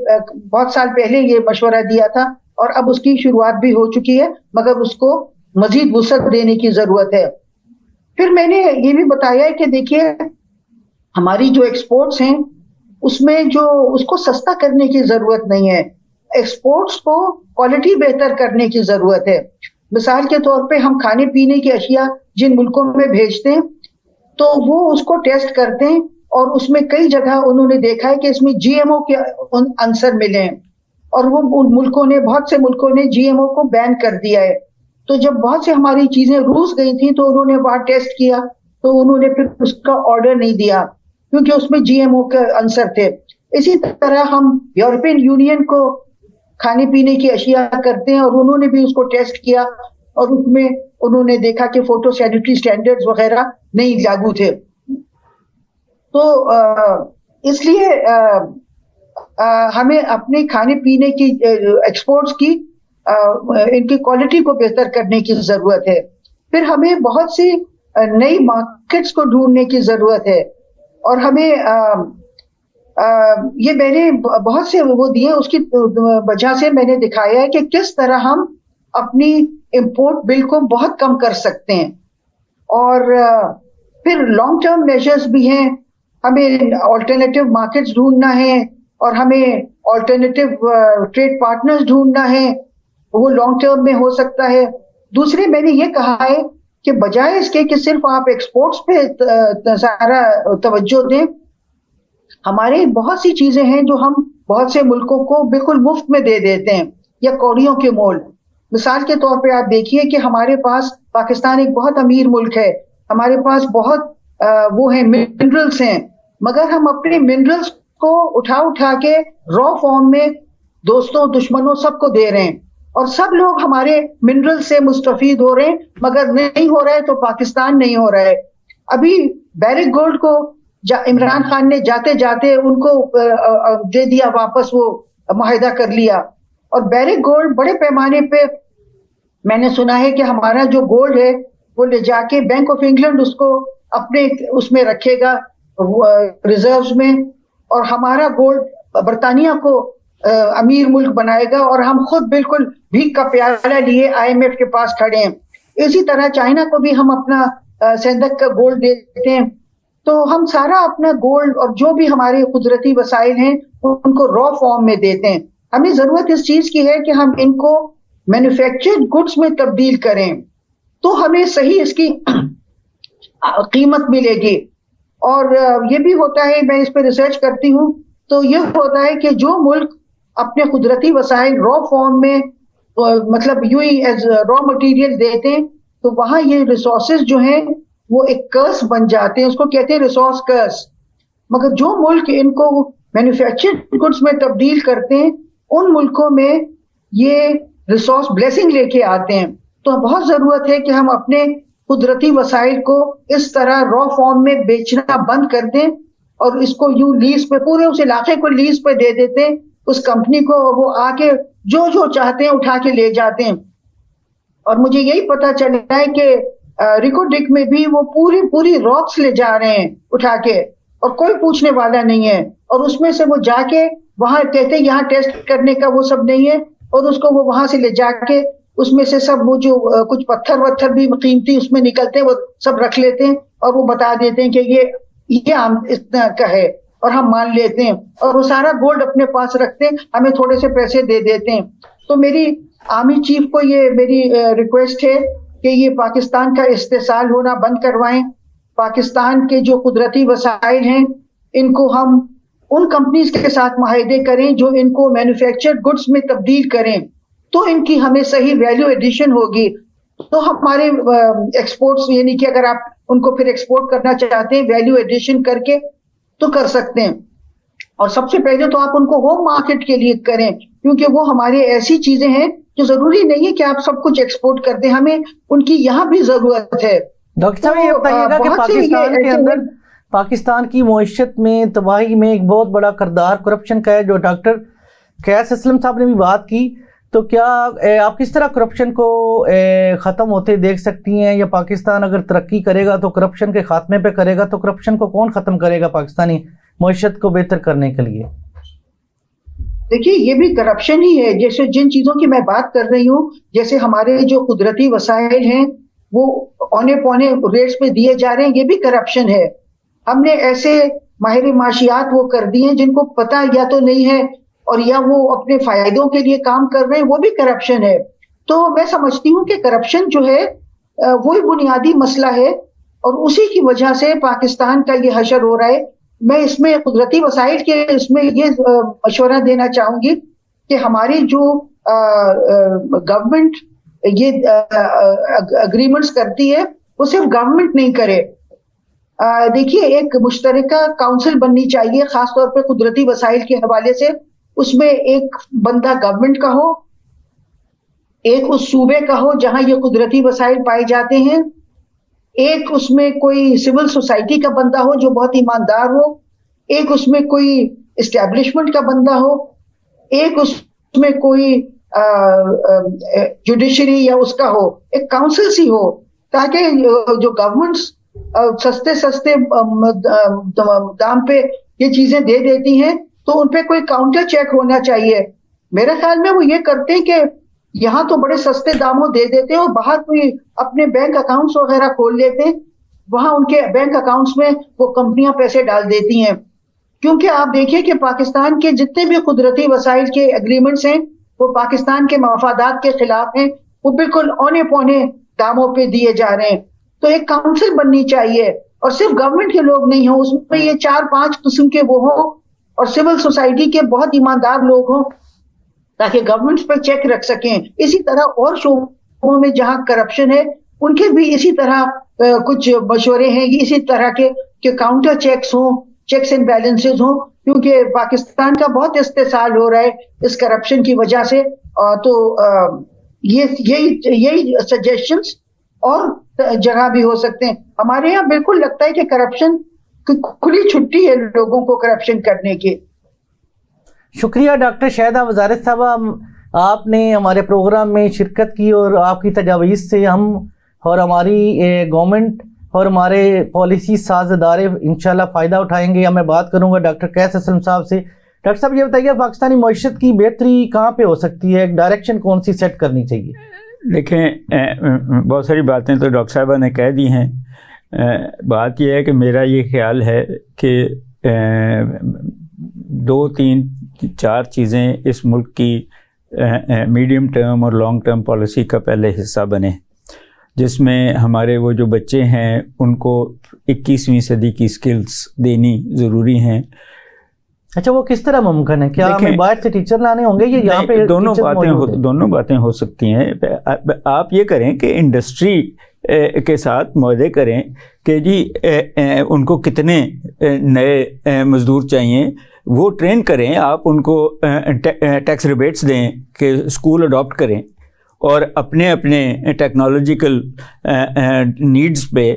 بہت سال پہلے یہ مشورہ دیا تھا، اور اب اس کی شروعات بھی ہو چکی ہے، مگر اس کو مزید وسعت دینے کی ضرورت ہے. پھر میں نے یہ بھی بتایا ہے کہ دیکھیے ہماری جو ایکسپورٹس ہیں اس میں جو اس کو سستا کرنے کی ضرورت نہیں ہے، ایکسپورٹس کو کوالٹی بہتر کرنے کی ضرورت ہے. مثال کے طور پہ ہم کھانے پینے کی اشیاء جن ملکوں میں بھیجتے ہیں تو وہ اس کو ٹیسٹ کرتے ہیں، اور اس میں کئی جگہ انہوں نے دیکھا ہے کہ اس میں جی ایم او کے عنصر ملے ہیں، اور وہ بہت سے ملکوں نے جی ایم او کو بین کر دیا ہے. تو جب بہت سے ہماری چیزیں روس گئی تھیں تو انہوں نے وہاں ٹیسٹ کیا تو انہوں نے پھر اس کا آرڈر نہیں دیا کیونکہ اس میں جی ایم او کے عنصر تھے. اسی طرح ہم یورپین یونین کو کھانے پینے کی اشیاء کرتے ہیں، اور انہوں نے بھی اس کو ٹیسٹ کیا، اور اس میں انہوں نے دیکھا کہ فوٹو سینیٹری سٹینڈرڈز وغیرہ نہیں لاگو تھے. تو اس لیے ہمیں اپنے کھانے پینے کی ایکسپورٹس کی ان کی کوالٹی کو بہتر کرنے کی ضرورت ہے. پھر ہمیں بہت سی نئی مارکیٹس کو ڈھونڈنے کی ضرورت ہے، اور ہمیں یہ میں نے بہت سے وہ دیے، اس کی وجہ سے میں نے دکھایا ہے کہ کس طرح ہم اپنی امپورٹ بل کو بہت کم کر سکتے ہیں. اور پھر لانگ ٹرم میجرز بھی ہیں، ہمیں آلٹرنیٹیو مارکیٹس ڈھونڈنا ہے، اور ہمیں آلٹرنیٹیو ٹریڈ پارٹنرز ڈھونڈنا ہے، وہ لانگ ٹرم میں ہو سکتا ہے. دوسرے میں نے یہ کہا ہے کہ بجائے اس کے کہ صرف آپ ایکسپورٹس پہ سارا توجہ دیں، ہمارے بہت سی چیزیں ہیں جو ہم بہت سے ملکوں کو بالکل مفت میں دے دیتے ہیں یا کوڑیوں کے مول. مثال کے طور پہ آپ دیکھیے کہ ہمارے پاس پاکستان ایک بہت امیر ملک ہے، ہمارے پاس بہت وہ ہیں منرلز ہیں، مگر ہم اپنے منرلز کو اٹھا کے را فارم میں دوستوں دشمنوں سب کو دے رہے ہیں، اور سب لوگ ہمارے منرل سے مستفید ہو رہے ہیں، مگر نہیں ہو رہا ہے تو پاکستان نہیں ہو رہا ہے. ابھی بیرک گولڈ کو عمران خان نے جاتے جاتے ان کو دے دیا واپس، وہ معاہدہ کر لیا. اور بیرک گولڈ بڑے پیمانے پہ میں نے سنا ہے کہ ہمارا جو گولڈ ہے وہ لے جا کے بینک آف انگلینڈ اس کو اپنے اس میں رکھے گا ریزروز میں، اور ہمارا گولڈ برطانیہ کو امیر ملک بنائے گا، اور ہم خود بالکل بھیک کا پیالہ لیے آئی ایم ایف کے پاس کھڑے ہیں. اسی طرح چائنا کو بھی ہم اپنا سندک کا گولڈ دیتے ہیں. تو ہم سارا اپنا گولڈ اور جو بھی ہمارے قدرتی وسائل ہیں ان کو را فارم میں دیتے ہیں. ہمیں ضرورت اس چیز کی ہے کہ ہم ان کو مینوفیکچرڈ گڈس میں تبدیل کریں تو ہمیں صحیح اس کی قیمت ملے گی. اور یہ بھی ہوتا ہے، میں اس پہ ریسرچ کرتی ہوں، تو یہ ہوتا ہے کہ جو ملک اپنے قدرتی وسائل را فارم میں مطلب یوں ہی ایز را مٹیریل دیتے ہیں تو وہاں یہ ریسورسز جو ہیں وہ ایک کرس بن جاتے ہیں، اس کو کہتے ہیں ریسورس کرس. مگر جو ملک ان کو مینوفیکچرڈ گڈس میں تبدیل کرتے ہیں ان ملکوں میں یہ ریسورس بلیسنگ لے کے آتے ہیں. تو بہت ضرورت ہے کہ ہم اپنے قدرتی وسائل کو اس طرح را فارم میں بیچنا بند کر دیں، اور اس کو یوں لیز پہ پورے اس علاقے کو لیز پہ دے دیتے ہیں اس کمپنی کو، وہ آ کے جو چاہتے ہیں اٹھا کے لے جاتے ہیں. اور مجھے یہی پتا چلا ہے کہ ریکو ڈک میں بھی وہ پوری راکس لے جا رہے ہیں اٹھا کے، اور کوئی پوچھنے والا نہیں ہے، اور اس میں سے وہ جا کے وہاں کہتے ہیں یہاں ٹیسٹ کرنے کا وہ سب نہیں ہے، اور اس کو وہ وہاں سے لے جا کے اس میں سے سب وہ جو کچھ پتھر بھی قیمتی اس میں نکلتے ہیں وہ سب رکھ لیتے ہیں، اور وہ بتا دیتے ہیں کہ یہ ہم اتنا کا ہے، اور ہم مان لیتے ہیں، اور وہ سارا گولڈ اپنے پاس رکھتے ہیں، ہمیں تھوڑے سے پیسے دے دیتے ہیں. تو میری آرمی چیف کو یہ میری ریکویسٹ ہے کہ یہ پاکستان کا استحصال ہونا بند کروائیں. پاکستان کے جو قدرتی وسائل ہیں ان کو ہم ان کمپنیز کے ساتھ معاہدے کریں جو ان کو مینوفیکچرڈ گڈس میں تبدیل کریں، تو ان کی ہمیں صحیح ویلیو ایڈیشن ہوگی. تو ہمارے ایکسپورٹس یعنی کہ اگر آپ ان کو پھر ایکسپورٹ کرنا چاہتے ہیں ویلیو ایڈیشن کر کے تو کر سکتے ہیں. اور سب سے پہلے تو آپ ان کو ہوم مارکیٹ کے لیے کریں، کیونکہ وہ ہمارے ایسی چیزیں ہیں جو ضروری نہیں ہے کہ آپ سب کچھ ایکسپورٹ کر دیں، ہمیں ان کی یہاں بھی ضرورت ہے. ڈاکٹر صاحب یہ بتائیے گا کہ پاکستان کی معیشت میں تباہی میں ایک بہت بڑا کردار کرپشن کا ہے، جو ڈاکٹر قیس اسلم صاحب نے بھی بات کی. تو کیا آپ کس طرح کرپشن کو ختم ہوتے دیکھ سکتی ہیں، یا پاکستان اگر ترقی کرے گا تو کرپشن کے خاتمے پہ کرے گا، تو کرپشن کو کون ختم کرے گا پاکستانی معیشت کو بہتر کرنے کے لیے؟ دیکھیے یہ بھی کرپشن ہی ہے. جیسے جن چیزوں کی میں بات کر رہی ہوں، جیسے ہمارے جو قدرتی وسائل ہیں وہ اونے پونے ریٹس پہ دیے جا رہے ہیں، یہ بھی کرپشن ہے. ہم نے ایسے ماہر معاشیات وہ کر دیے ہیں جن کو پتہ یا تو نہیں ہے اور یا وہ اپنے فائدوں کے لیے کام کر رہے ہیں، وہ بھی کرپشن ہے. تو میں سمجھتی ہوں کہ کرپشن جو ہے وہی بنیادی مسئلہ ہے، اور اسی کی وجہ سے پاکستان کا یہ حشر ہو رہا ہے. میں اس میں قدرتی وسائل کے اس میں یہ مشورہ دینا چاہوں گی کہ ہماری جو گورنمنٹ یہ اگریمنٹس کرتی ہے وہ صرف گورنمنٹ نہیں کرے. دیکھیے ایک مشترکہ کاؤنسل بننی چاہیے، خاص طور پہ قدرتی وسائل کے حوالے سے. اس میں ایک بندہ گورنمنٹ کا ہو، ایک اس صوبے کا ہو جہاں یہ قدرتی وسائل پائے جاتے ہیں، ایک اس میں کوئی سول سوسائٹی کا بندہ ہو جو بہت ایماندار ہو، ایک اس میں کوئی اسٹیبلشمنٹ کا بندہ ہو، ایک اس میں کوئی جوڈیشری یا اس کا ہو، ایک کاؤنسل سی ہو، تاکہ جو گورنمنٹس سستے دام پہ یہ چیزیں دے دیتی ہیں تو ان پہ کوئی کاؤنٹر چیک ہونا چاہیے. میرے خیال میں وہ یہ کرتے ہیں کہ یہاں تو بڑے سستے داموں دے دیتے ہیں اور باہر کوئی اپنے بینک اکاؤنٹس وغیرہ کھول لیتے ہیں، وہاں ان کے بینک اکاؤنٹس میں وہ کمپنیاں پیسے ڈال دیتی ہیں. کیونکہ آپ دیکھیں کہ پاکستان کے جتنے بھی قدرتی وسائل کے ایگریمنٹس ہیں وہ پاکستان کے مفادات کے خلاف ہیں، وہ بالکل اونے پونے داموں پہ دیے جا رہے ہیں. تو ایک کاؤنسل بننی چاہیے، اور صرف گورنمنٹ کے لوگ نہیں ہوں، اس میں یہ 4-5 قسم کے وہ ہوں اور سول سوسائٹی کے بہت ایماندار لوگ ہوں، تاکہ گورنمنٹ پر چیک رکھ سکیں. اسی طرح اور شعبوں میں جہاں کرپشن ہے ان کے بھی اسی طرح کچھ مشورے ہیں، اسی طرح کے کہ کاؤنٹر چیکس ہوں، چیکس اینڈ بیلنسز ہوں، کیونکہ پاکستان کا بہت استحصال ہو رہا ہے اس کرپشن کی وجہ سے. تو یہی سجیشنز اور جگہ بھی ہو سکتے ہیں. ہمارے یہاں بالکل لگتا ہے کہ کرپشن کھلی چھٹی ہے لوگوں کو کرپشن کرنے کی. شکریہ ڈاکٹر شاہدہ وزارت صاحبہ، آپ نے ہمارے پروگرام میں شرکت کی، اور آپ کی تجاویز سے ہم اور ہماری گورنمنٹ اور ہمارے پالیسی ساز ادارے انشاءاللہ فائدہ اٹھائیں گے. میں بات کروں گا ڈاکٹر قیس اسلم صاحب سے. ڈاکٹر صاحب یہ بتائیے پاکستانی معیشت کی بہتری کہاں پہ ہو سکتی ہے، ایک ڈائریکشن کون سی سیٹ کرنی چاہیے؟ دیکھیں بہت ساری باتیں تو ڈاکٹر صاحبہ نے کہہ دی ہیں. بات یہ ہے کہ میرا یہ خیال ہے کہ 2-3-4 چیزیں اس ملک کی میڈیم ٹرم اور لانگ ٹرم پالیسی کا پہلے حصہ بنے، جس میں ہمارے وہ جو بچے ہیں ان کو 21ویں صدی کی سکلز دینی ضروری ہیں. اچھا وہ کس طرح ممکن ہے؟ کیا ہمیں باہر سے ٹیچر لانے ہوں گے یا یہاں پہ دونوں باتیں ہو سکتی ہیں. آپ یہ کریں کہ انڈسٹری کے ساتھ معاہدے کریں کہ جی ان کو کتنے نئے مزدور چاہیے، وہ ٹرین کریں، آپ ان کو ٹیکس ریبیٹس دیں کہ اسکول اڈاپٹ کریں، اور اپنے ٹیکنالوجیکل نیڈز پہ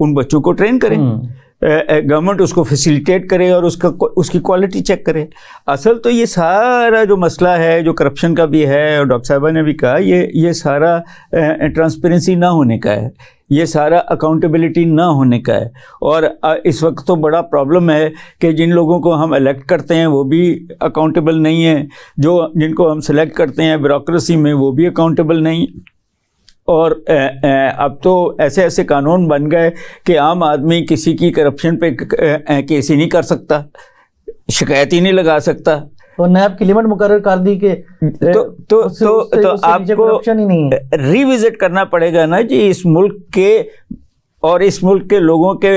ان بچوں کو ٹرین کریں. گورنمنٹ اس کو فیسیلیٹیٹ کرے اور اس کی کوالٹی چیک کرے. اصل تو یہ سارا جو مسئلہ ہے جو کرپشن کا بھی ہے، اور ڈاکٹر صاحبہ نے بھی کہا، یہ سارا ٹرانسپیرنسی نہ ہونے کا ہے، یہ سارا اکاؤنٹیبلٹی نہ ہونے کا ہے. اور اس وقت تو بڑا پرابلم ہے کہ جن لوگوں کو ہم الیکٹ کرتے ہیں وہ بھی اکاؤنٹیبل نہیں ہیں، جن کو ہم سلیکٹ کرتے ہیں بیوروکریسی میں وہ بھی اکاؤنٹیبل نہیں. اور اب تو ایسے قانون بن گئے کہ عام آدمی کسی کی کرپشن پہ کیس ہی نہیں کر سکتا، شکایت ہی نہیں لگا سکتا. تو نیب کی لمٹ مقرر کر دی کہ تو آپ کو ریوزٹ کرنا پڑے گا نا جی اس ملک کے اور اس ملک کے لوگوں کے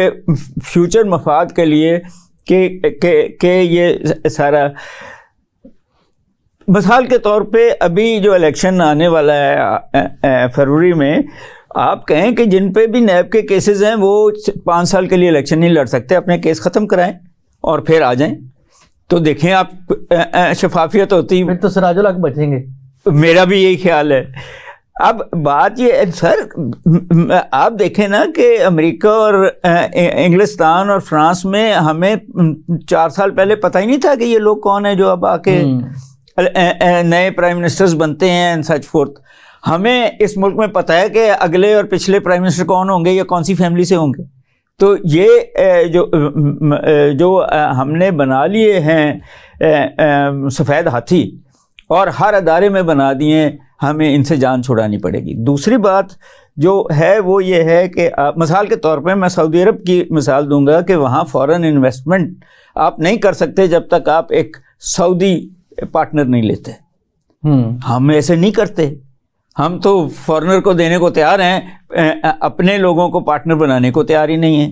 فیوچر مفاد کے لیے کہ یہ سارا. مثال کے طور پہ ابھی جو الیکشن آنے والا ہے فروری میں، آپ کہیں کہ جن پہ بھی نیب کے کیسز ہیں وہ 5 سال کے لیے الیکشن نہیں لڑ سکتے، اپنے کیس ختم کرائیں اور پھر آ جائیں. تو دیکھیں آپ شفافیت ہوتی، پھر تو سراج الحق بچیں گے. میرا بھی یہی خیال ہے. اب بات یہ سر آپ دیکھیں نا کہ امریکہ اور انگلستان اور فرانس میں ہمیں 4 سال پہلے پتہ ہی نہیں تھا کہ یہ لوگ کون ہیں جو اب آ کے نئے پرائم منسٹرز بنتے ہیں اینڈ سچ فورتھ. ہمیں اس ملک میں پتہ ہے کہ اگلے اور پچھلے پرائم منسٹر کون ہوں گے یا کون سی فیملی سے ہوں گے. تو یہ جو ہم نے بنا لیے ہیں سفید ہاتھی اور ہر ادارے میں بنا دیے، ہمیں ان سے جان چھڑانی پڑے گی. دوسری بات جو ہے وہ یہ ہے کہ مثال کے طور پہ میں سعودی عرب کی مثال دوں گا کہ وہاں فورن انویسٹمنٹ آپ نہیں کر سکتے جب تک آپ ایک سعودی پارٹنر نہیں لیتے. ہم ایسے نہیں کرتے، ہم تو فارنر کو دینے کو تیار ہیں، اپنے لوگوں کو پارٹنر بنانے کو تیار ہی نہیں ہیں.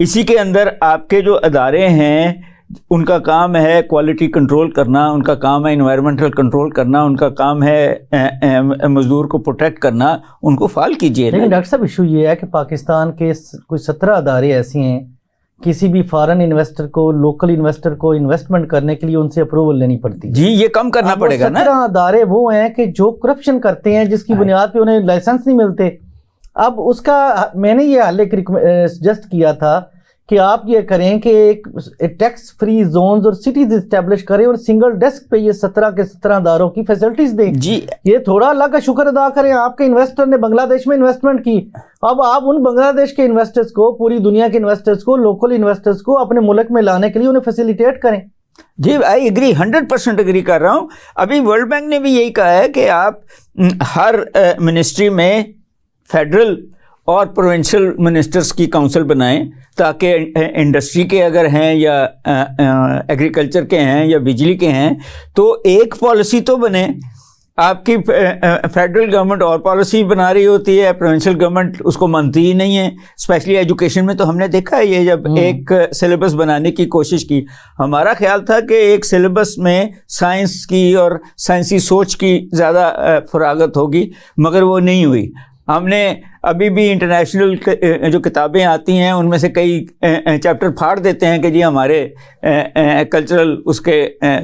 اسی کے اندر آپ کے جو ادارے ہیں ان کا کام ہے کوالٹی کنٹرول کرنا، ان کا کام ہے انوائرمنٹل کنٹرول کرنا، ان کا کام ہے مزدور کو پروٹیکٹ کرنا، ان کو فعال کیجیے. لیکن ڈاکٹر صاحب ایشو یہ ہے کہ پاکستان کے کوئی 17 ادارے ایسے ہیں، کسی بھی فارن انویسٹر کو، لوکل انویسٹر کو انویسٹمنٹ کرنے کے لیے ان سے اپروول لینی پڑتی ہے. جی یہ کم کرنا پڑے گا نا. 17 ادارے وہ ہیں کہ جو کرپشن کرتے ہیں، جس کی بنیاد پہ انہیں لائسنس نہیں ملتے. اب اس کا میں نے یہ حل ایک سجیسٹ کیا تھا کہ آپ یہ کریں کہ ایک ٹیکس فری زونز اور سٹیز اسٹیبلش کریں اور سنگل ڈیسک پہ یہ 17 کے 17 اداروں کی فیسلٹیز دیں. جی یہ تھوڑا اللہ کا شکر ادا کریں، آپ کے انویسٹر نے بنگلہ دیش میں انویسٹمنٹ کی، اب آپ ان بنگلہ دیش کے انویسٹرز کو، پوری دنیا کے انویسٹرز کو، لوکل انویسٹرز کو اپنے ملک میں لانے کے لیے انہیں فیسیلیٹیٹ کریں. جی آئی ایگری، 100% ایگری کر رہا ہوں. ابھی ورلڈ بینک نے بھی یہی کہا ہے کہ آپ ہر منسٹری میں فیڈرل اور پروونشل منسٹرز کی کونسل بنائیں تاکہ انڈسٹری کے اگر ہیں یا ایگریکلچر کے ہیں یا بجلی کے ہیں تو ایک پالیسی تو بنے. آپ کی فیڈرل گورنمنٹ اور پالیسی بنا رہی ہوتی ہے، پروونشل گورنمنٹ اس کو مانتی ہی نہیں ہے. اسپیشلی ایجوکیشن میں تو ہم نے دیکھا ہے یہ جب ایک سلیبس بنانے کی کوشش کی، ہمارا خیال تھا کہ ایک سلیبس میں سائنس کی اور سائنسی سوچ کی زیادہ فراغت ہوگی، مگر وہ نہیں ہوئی. ہم نے ابھی بھی انٹرنیشنل جو کتابیں آتی ہیں ان میں سے کئی چیپٹر پھاڑ دیتے ہیں کہ جی ہمارے کلچرل اس کے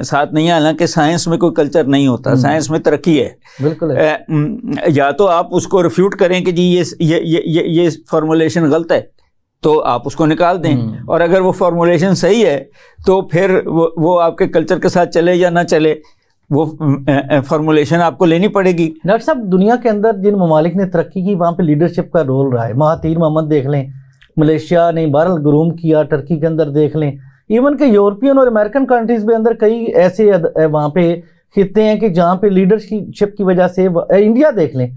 ساتھ نہیں، حالانکہ سائنس میں کوئی کلچر نہیں ہوتا، سائنس میں ترقی ہے. بالکل. یا تو آپ اس کو ریفیوٹ کریں کہ جی یہ فارمولیشن غلط ہے تو آپ اس کو نکال دیں، اور اگر وہ فارمولیشن صحیح ہے تو پھر وہ آپ کے کلچر کے ساتھ چلے یا نہ چلے، وہ فارمولیشن آپ کو لینی پڑے گی. ڈاکٹر صاحب دنیا کے اندر جن ممالک نے ترقی کی وہاں پہ لیڈرشپ کا رول رہا ہے. مہاتیر محمد دیکھ لیں، ملیشیا نے بہرحال گروم کیا، ٹرکی کے اندر دیکھ لیں، ایون کہ یورپین اور امریکن کنٹریز میں اندر کئی ایسے وہاں پہ خطے ہیں کہ جہاں پہ لیڈرشپ کی وجہ سے، انڈیا دیکھ لیں،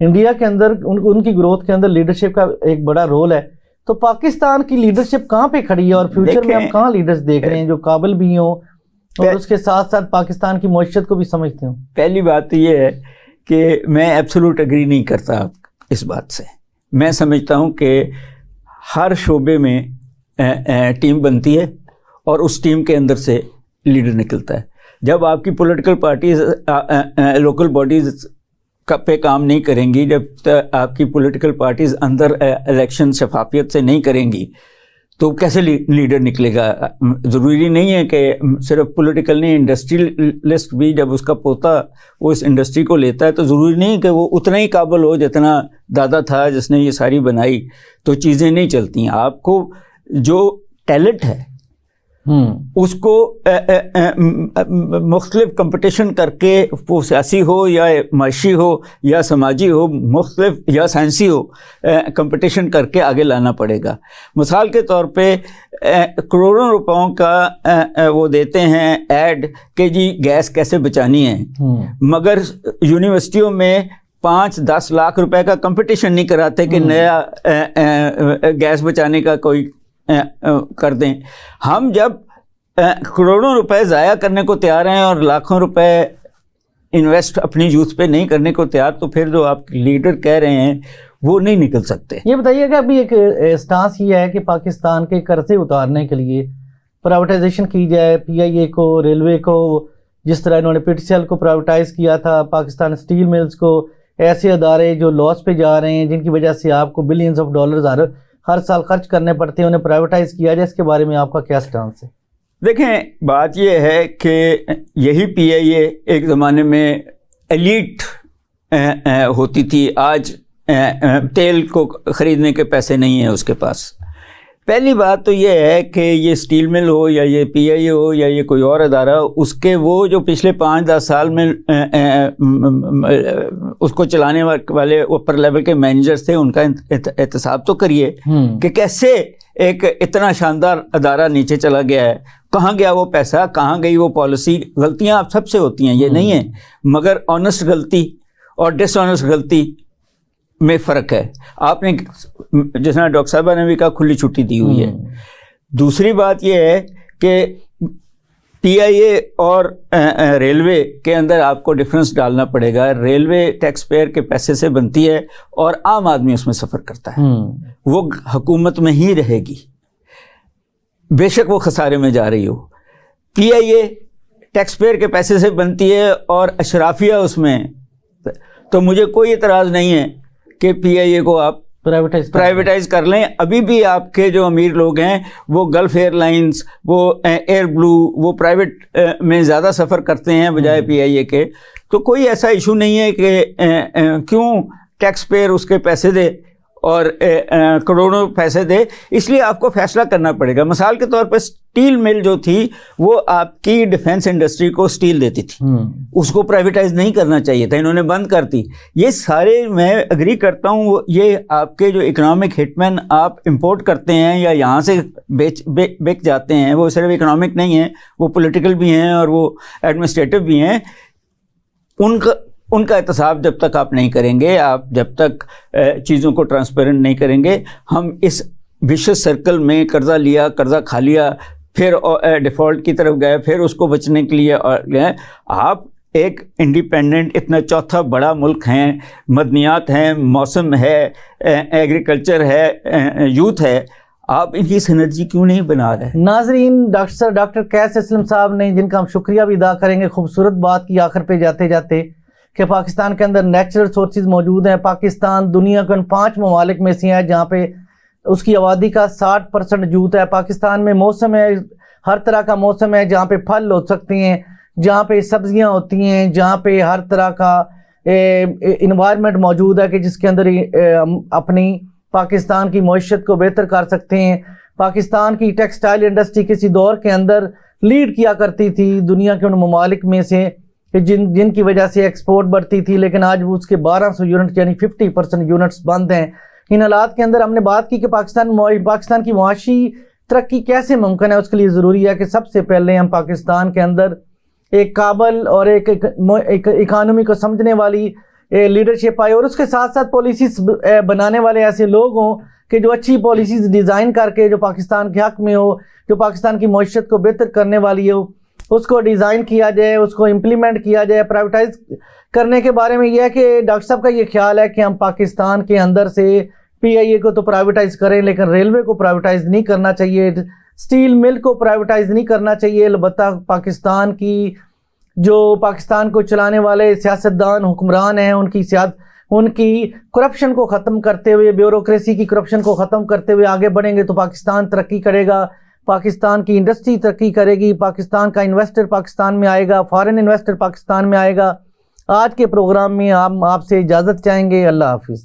انڈیا کے اندر ان کی گروتھ کے اندر لیڈرشپ کا ایک بڑا رول ہے. تو پاکستان کی لیڈرشپ کہاں پہ کھڑی ہے اور فیوچر میں ہم کہاں لیڈرز دیکھ رہے ہیں جو قابل بھی ہوں اور اس کے ساتھ ساتھ پاکستان کی معیشت کو بھی سمجھتے ہوں؟ پہلی بات تو یہ ہے کہ میں ایبسولوٹ ایگری نہیں کرتا اس بات سے. میں سمجھتا ہوں کہ ہر شعبے میں ٹیم بنتی ہے اور اس ٹیم کے اندر سے لیڈر نکلتا ہے. جب آپ کی پولیٹیکل پارٹیز لوکل باڈیز پہ کام نہیں کریں گی، جب تک آپ کی پولیٹیکل پارٹیز اندر الیکشن شفافیت سے نہیں کریں گی تو کیسے لیڈر نکلے گا؟ ضروری نہیں ہے کہ صرف پولیٹیکل نہیں، انڈسٹریلسٹ بھی جب اس کا پوتا وہ اس انڈسٹری کو لیتا ہے تو ضروری نہیں کہ وہ اتنا ہی قابل ہو جتنا دادا تھا جس نے یہ ساری بنائی. تو چیزیں نہیں چلتی ہیں. آپ کو جو ٹیلنٹ ہے اس کو مختلف کمپٹیشن کر کے، وہ سیاسی ہو یا معاشی ہو یا سماجی ہو، مختلف یا سائنسی ہو، کمپٹیشن کر کے آگے لانا پڑے گا. مثال کے طور پہ کروڑوں روپوں کا وہ دیتے ہیں ایڈ کہ جی گیس کیسے بچانی ہے، مگر یونیورسٹیوں میں 5-10 لاکھ روپے کا کمپٹیشن نہیں کراتے کہ نیا گیس بچانے کا کوئی کر دیں. ہم جب کروڑوں روپے ضائع کرنے کو تیار ہیں اور لاکھوں روپے انویسٹ اپنی یوتھ پہ نہیں کرنے کو تیار، تو پھر جو آپ لیڈر کہہ رہے ہیں وہ نہیں نکل سکتے. یہ بتائیے کہ ابھی ایک سٹانس یہ ہے کہ پاکستان کے قرضے اتارنے کے لیے پرائیویٹائزیشن کی جائے، پی آئی اے کو، ریلوے کو، جس طرح انہوں نے پی ٹی سی ایل کو پرائیویٹائز کیا تھا، پاکستان اسٹیل ملز کو، ایسے ادارے جو لاس پہ جا رہے ہیں جن کی وجہ سے آپ کو بلینز آف ڈالرز ہر سال خرچ کرنے پڑتے ہیں، انہیں پرائیویٹائز کیا جائے. اس کے بارے میں آپ کا کیا سٹانس ہے؟ دیکھیں بات یہ ہے کہ یہی پی آئی اے ایک زمانے میں ایلیٹ ہوتی تھی، آج تیل کو خریدنے کے پیسے نہیں ہیں اس کے پاس۔ پہلی بات تو یہ ہے کہ یہ اسٹیل مل ہو یا یہ پی آئی اے ہو یا یہ کوئی اور ادارہ، اس کے وہ جو پچھلے 5-10 سال میں اس کو چلانے والے اوپر لیول کے مینیجرز تھے، ان کا احتساب تو کریے کہ کیسے ایک اتنا شاندار ادارہ نیچے چلا گیا ہے، کہاں گیا وہ پیسہ، کہاں گئی وہ پالیسی۔ غلطیاں آپ سب سے ہوتی ہیں، یہ نہیں ہے، مگر آنیسٹ غلطی اور ڈس آنیسٹ غلطی میں فرق ہے۔ آپ نے جس طرح ڈاکٹر صاحبہ نے بھی کہا کھلی چھٹی دی ہوئی ہے۔ دوسری بات یہ ہے کہ پی آئی اے اور ریلوے کے اندر آپ کو ڈفرنس ڈالنا پڑے گا۔ ریلوے ٹیکس پیئر کے پیسے سے بنتی ہے اور عام آدمی اس میں سفر کرتا ہے، وہ حکومت میں ہی رہے گی بے شک وہ خسارے میں جا رہی ہو۔ پی آئی اے ٹیکس پیئر کے پیسے سے بنتی ہے اور اشرافیہ اس میں، تو مجھے کوئی اعتراض نہیں ہے کہ پی آئی اے کو آپ پرائیویٹائز کر لیں۔ ابھی بھی آپ کے جو امیر لوگ ہیں وہ گلف ایئر لائنز، وہ ایئر بلو، وہ پرائیویٹ میں زیادہ سفر کرتے ہیں بجائے پی آئی اے کے، تو کوئی ایسا ایشو نہیں ہے کہ کیوں ٹیکس پیئر اس کے پیسے دے اور کروڑوں پیسے دے۔ اس لیے آپ کو فیصلہ کرنا پڑے گا۔ مثال کے طور پہ اسٹیل مل جو تھی وہ آپ کی ڈیفنس انڈسٹری کو اسٹیل دیتی تھی، اس کو پرائیویٹائز نہیں کرنا چاہیے تھا، انہوں نے بند کر دی۔ یہ سارے میں اگری کرتا ہوں، یہ آپ کے جو اکنامک ہٹ مین آپ امپورٹ کرتے ہیں یا یہاں سے بیچ جاتے ہیں، وہ صرف اکنامک نہیں ہیں، وہ پولیٹیکل بھی ہیں اور وہ ایڈمنسٹریٹو بھی ہیں۔ ان کا احتساب جب تک آپ نہیں کریں گے، آپ جب تک چیزوں کو ٹرانسپیرنٹ نہیں کریں گے، ہم اس وشس سرکل میں قرضہ لیا، قرضہ کھا لیا، پھر ڈیفالٹ کی طرف گئے، پھر اس کو بچنے کے لیے گئے۔ آپ ایک انڈیپینڈنٹ اتنا چوتھا بڑا ملک ہیں، مدنیات ہیں، موسم ہے، ایگریکلچر ہے، یوتھ ہے، آپ ان کی سنرجی کیوں نہیں بنا رہے؟ ناظرین، ڈاکٹر قیس اسلم صاحب نے، جن کا ہم شکریہ بھی ادا کریں گے، خوبصورت بات کی آخر پہ جاتے جاتے کہ پاکستان کے اندر نیچرل ریسورسز موجود ہیں۔ پاکستان دنیا کے ان 5 ممالک میں سے ہے جہاں پہ اس کی آبادی کا 60% جوت ہے۔ پاکستان میں موسم ہے، ہر طرح کا موسم ہے، جہاں پہ پھل ہو سکتے ہیں، جہاں پہ سبزیاں ہوتی ہیں، جہاں پہ ہر طرح کا انوائرمنٹ موجود ہے کہ جس کے اندر اپنی پاکستان کی معیشت کو بہتر کر سکتے ہیں۔ پاکستان کی ٹیکسٹائل انڈسٹری کسی دور کے اندر لیڈ کیا کرتی تھی دنیا کے ان ممالک میں سے کہ جن کی وجہ سے ایکسپورٹ بڑھتی تھی، لیکن آج وہ اس کے 1200 یونٹ یعنی 50% یونٹس بند ہیں۔ ان حالات کے اندر ہم نے بات کی کہ پاکستان کی معاشی ترقی کیسے ممکن ہے۔ اس کے لیے ضروری ہے کہ سب سے پہلے ہم پاکستان کے اندر ایک قابل اور ایک اکانومی کو سمجھنے والی لیڈرشپ آئے، اور اس کے ساتھ ساتھ پالیسیز بنانے والے ایسے لوگ ہوں کہ جو اچھی پالیسیز ڈیزائن کر کے جو پاکستان کے حق میں ہو، جو پاکستان کی معیشت کو بہتر کرنے والی ہو، اس کو ڈیزائن کیا جائے، اس کو امپلیمنٹ کیا جائے۔ پرائیویٹائز کرنے کے بارے میں یہ ہے کہ ڈاکٹر صاحب کا یہ خیال ہے کہ ہم پاکستان کے اندر سے پی آئی اے کو تو پرائیویٹائز کریں، لیکن ریلوے کو پرائیویٹائز نہیں کرنا چاہیے، اسٹیل مل کو پرائیویٹائز نہیں کرنا چاہیے۔ البتہ پاکستان کی جو پاکستان کو چلانے والے سیاستدان حکمران ہیں، ان کی کرپشن کو ختم کرتے ہوئے، بیوروکریسی کی کرپشن کو ختم کرتے ہوئے آگے بڑھیں گے تو پاکستان ترقی کرے گا، پاکستان کی انڈسٹری ترقی کرے گی، پاکستان کا انویسٹر پاکستان میں آئے گا، فارن انویسٹر پاکستان میں آئے گا۔ آج کے پروگرام میں ہم آپ سے اجازت چاہیں گے۔ اللہ حافظ۔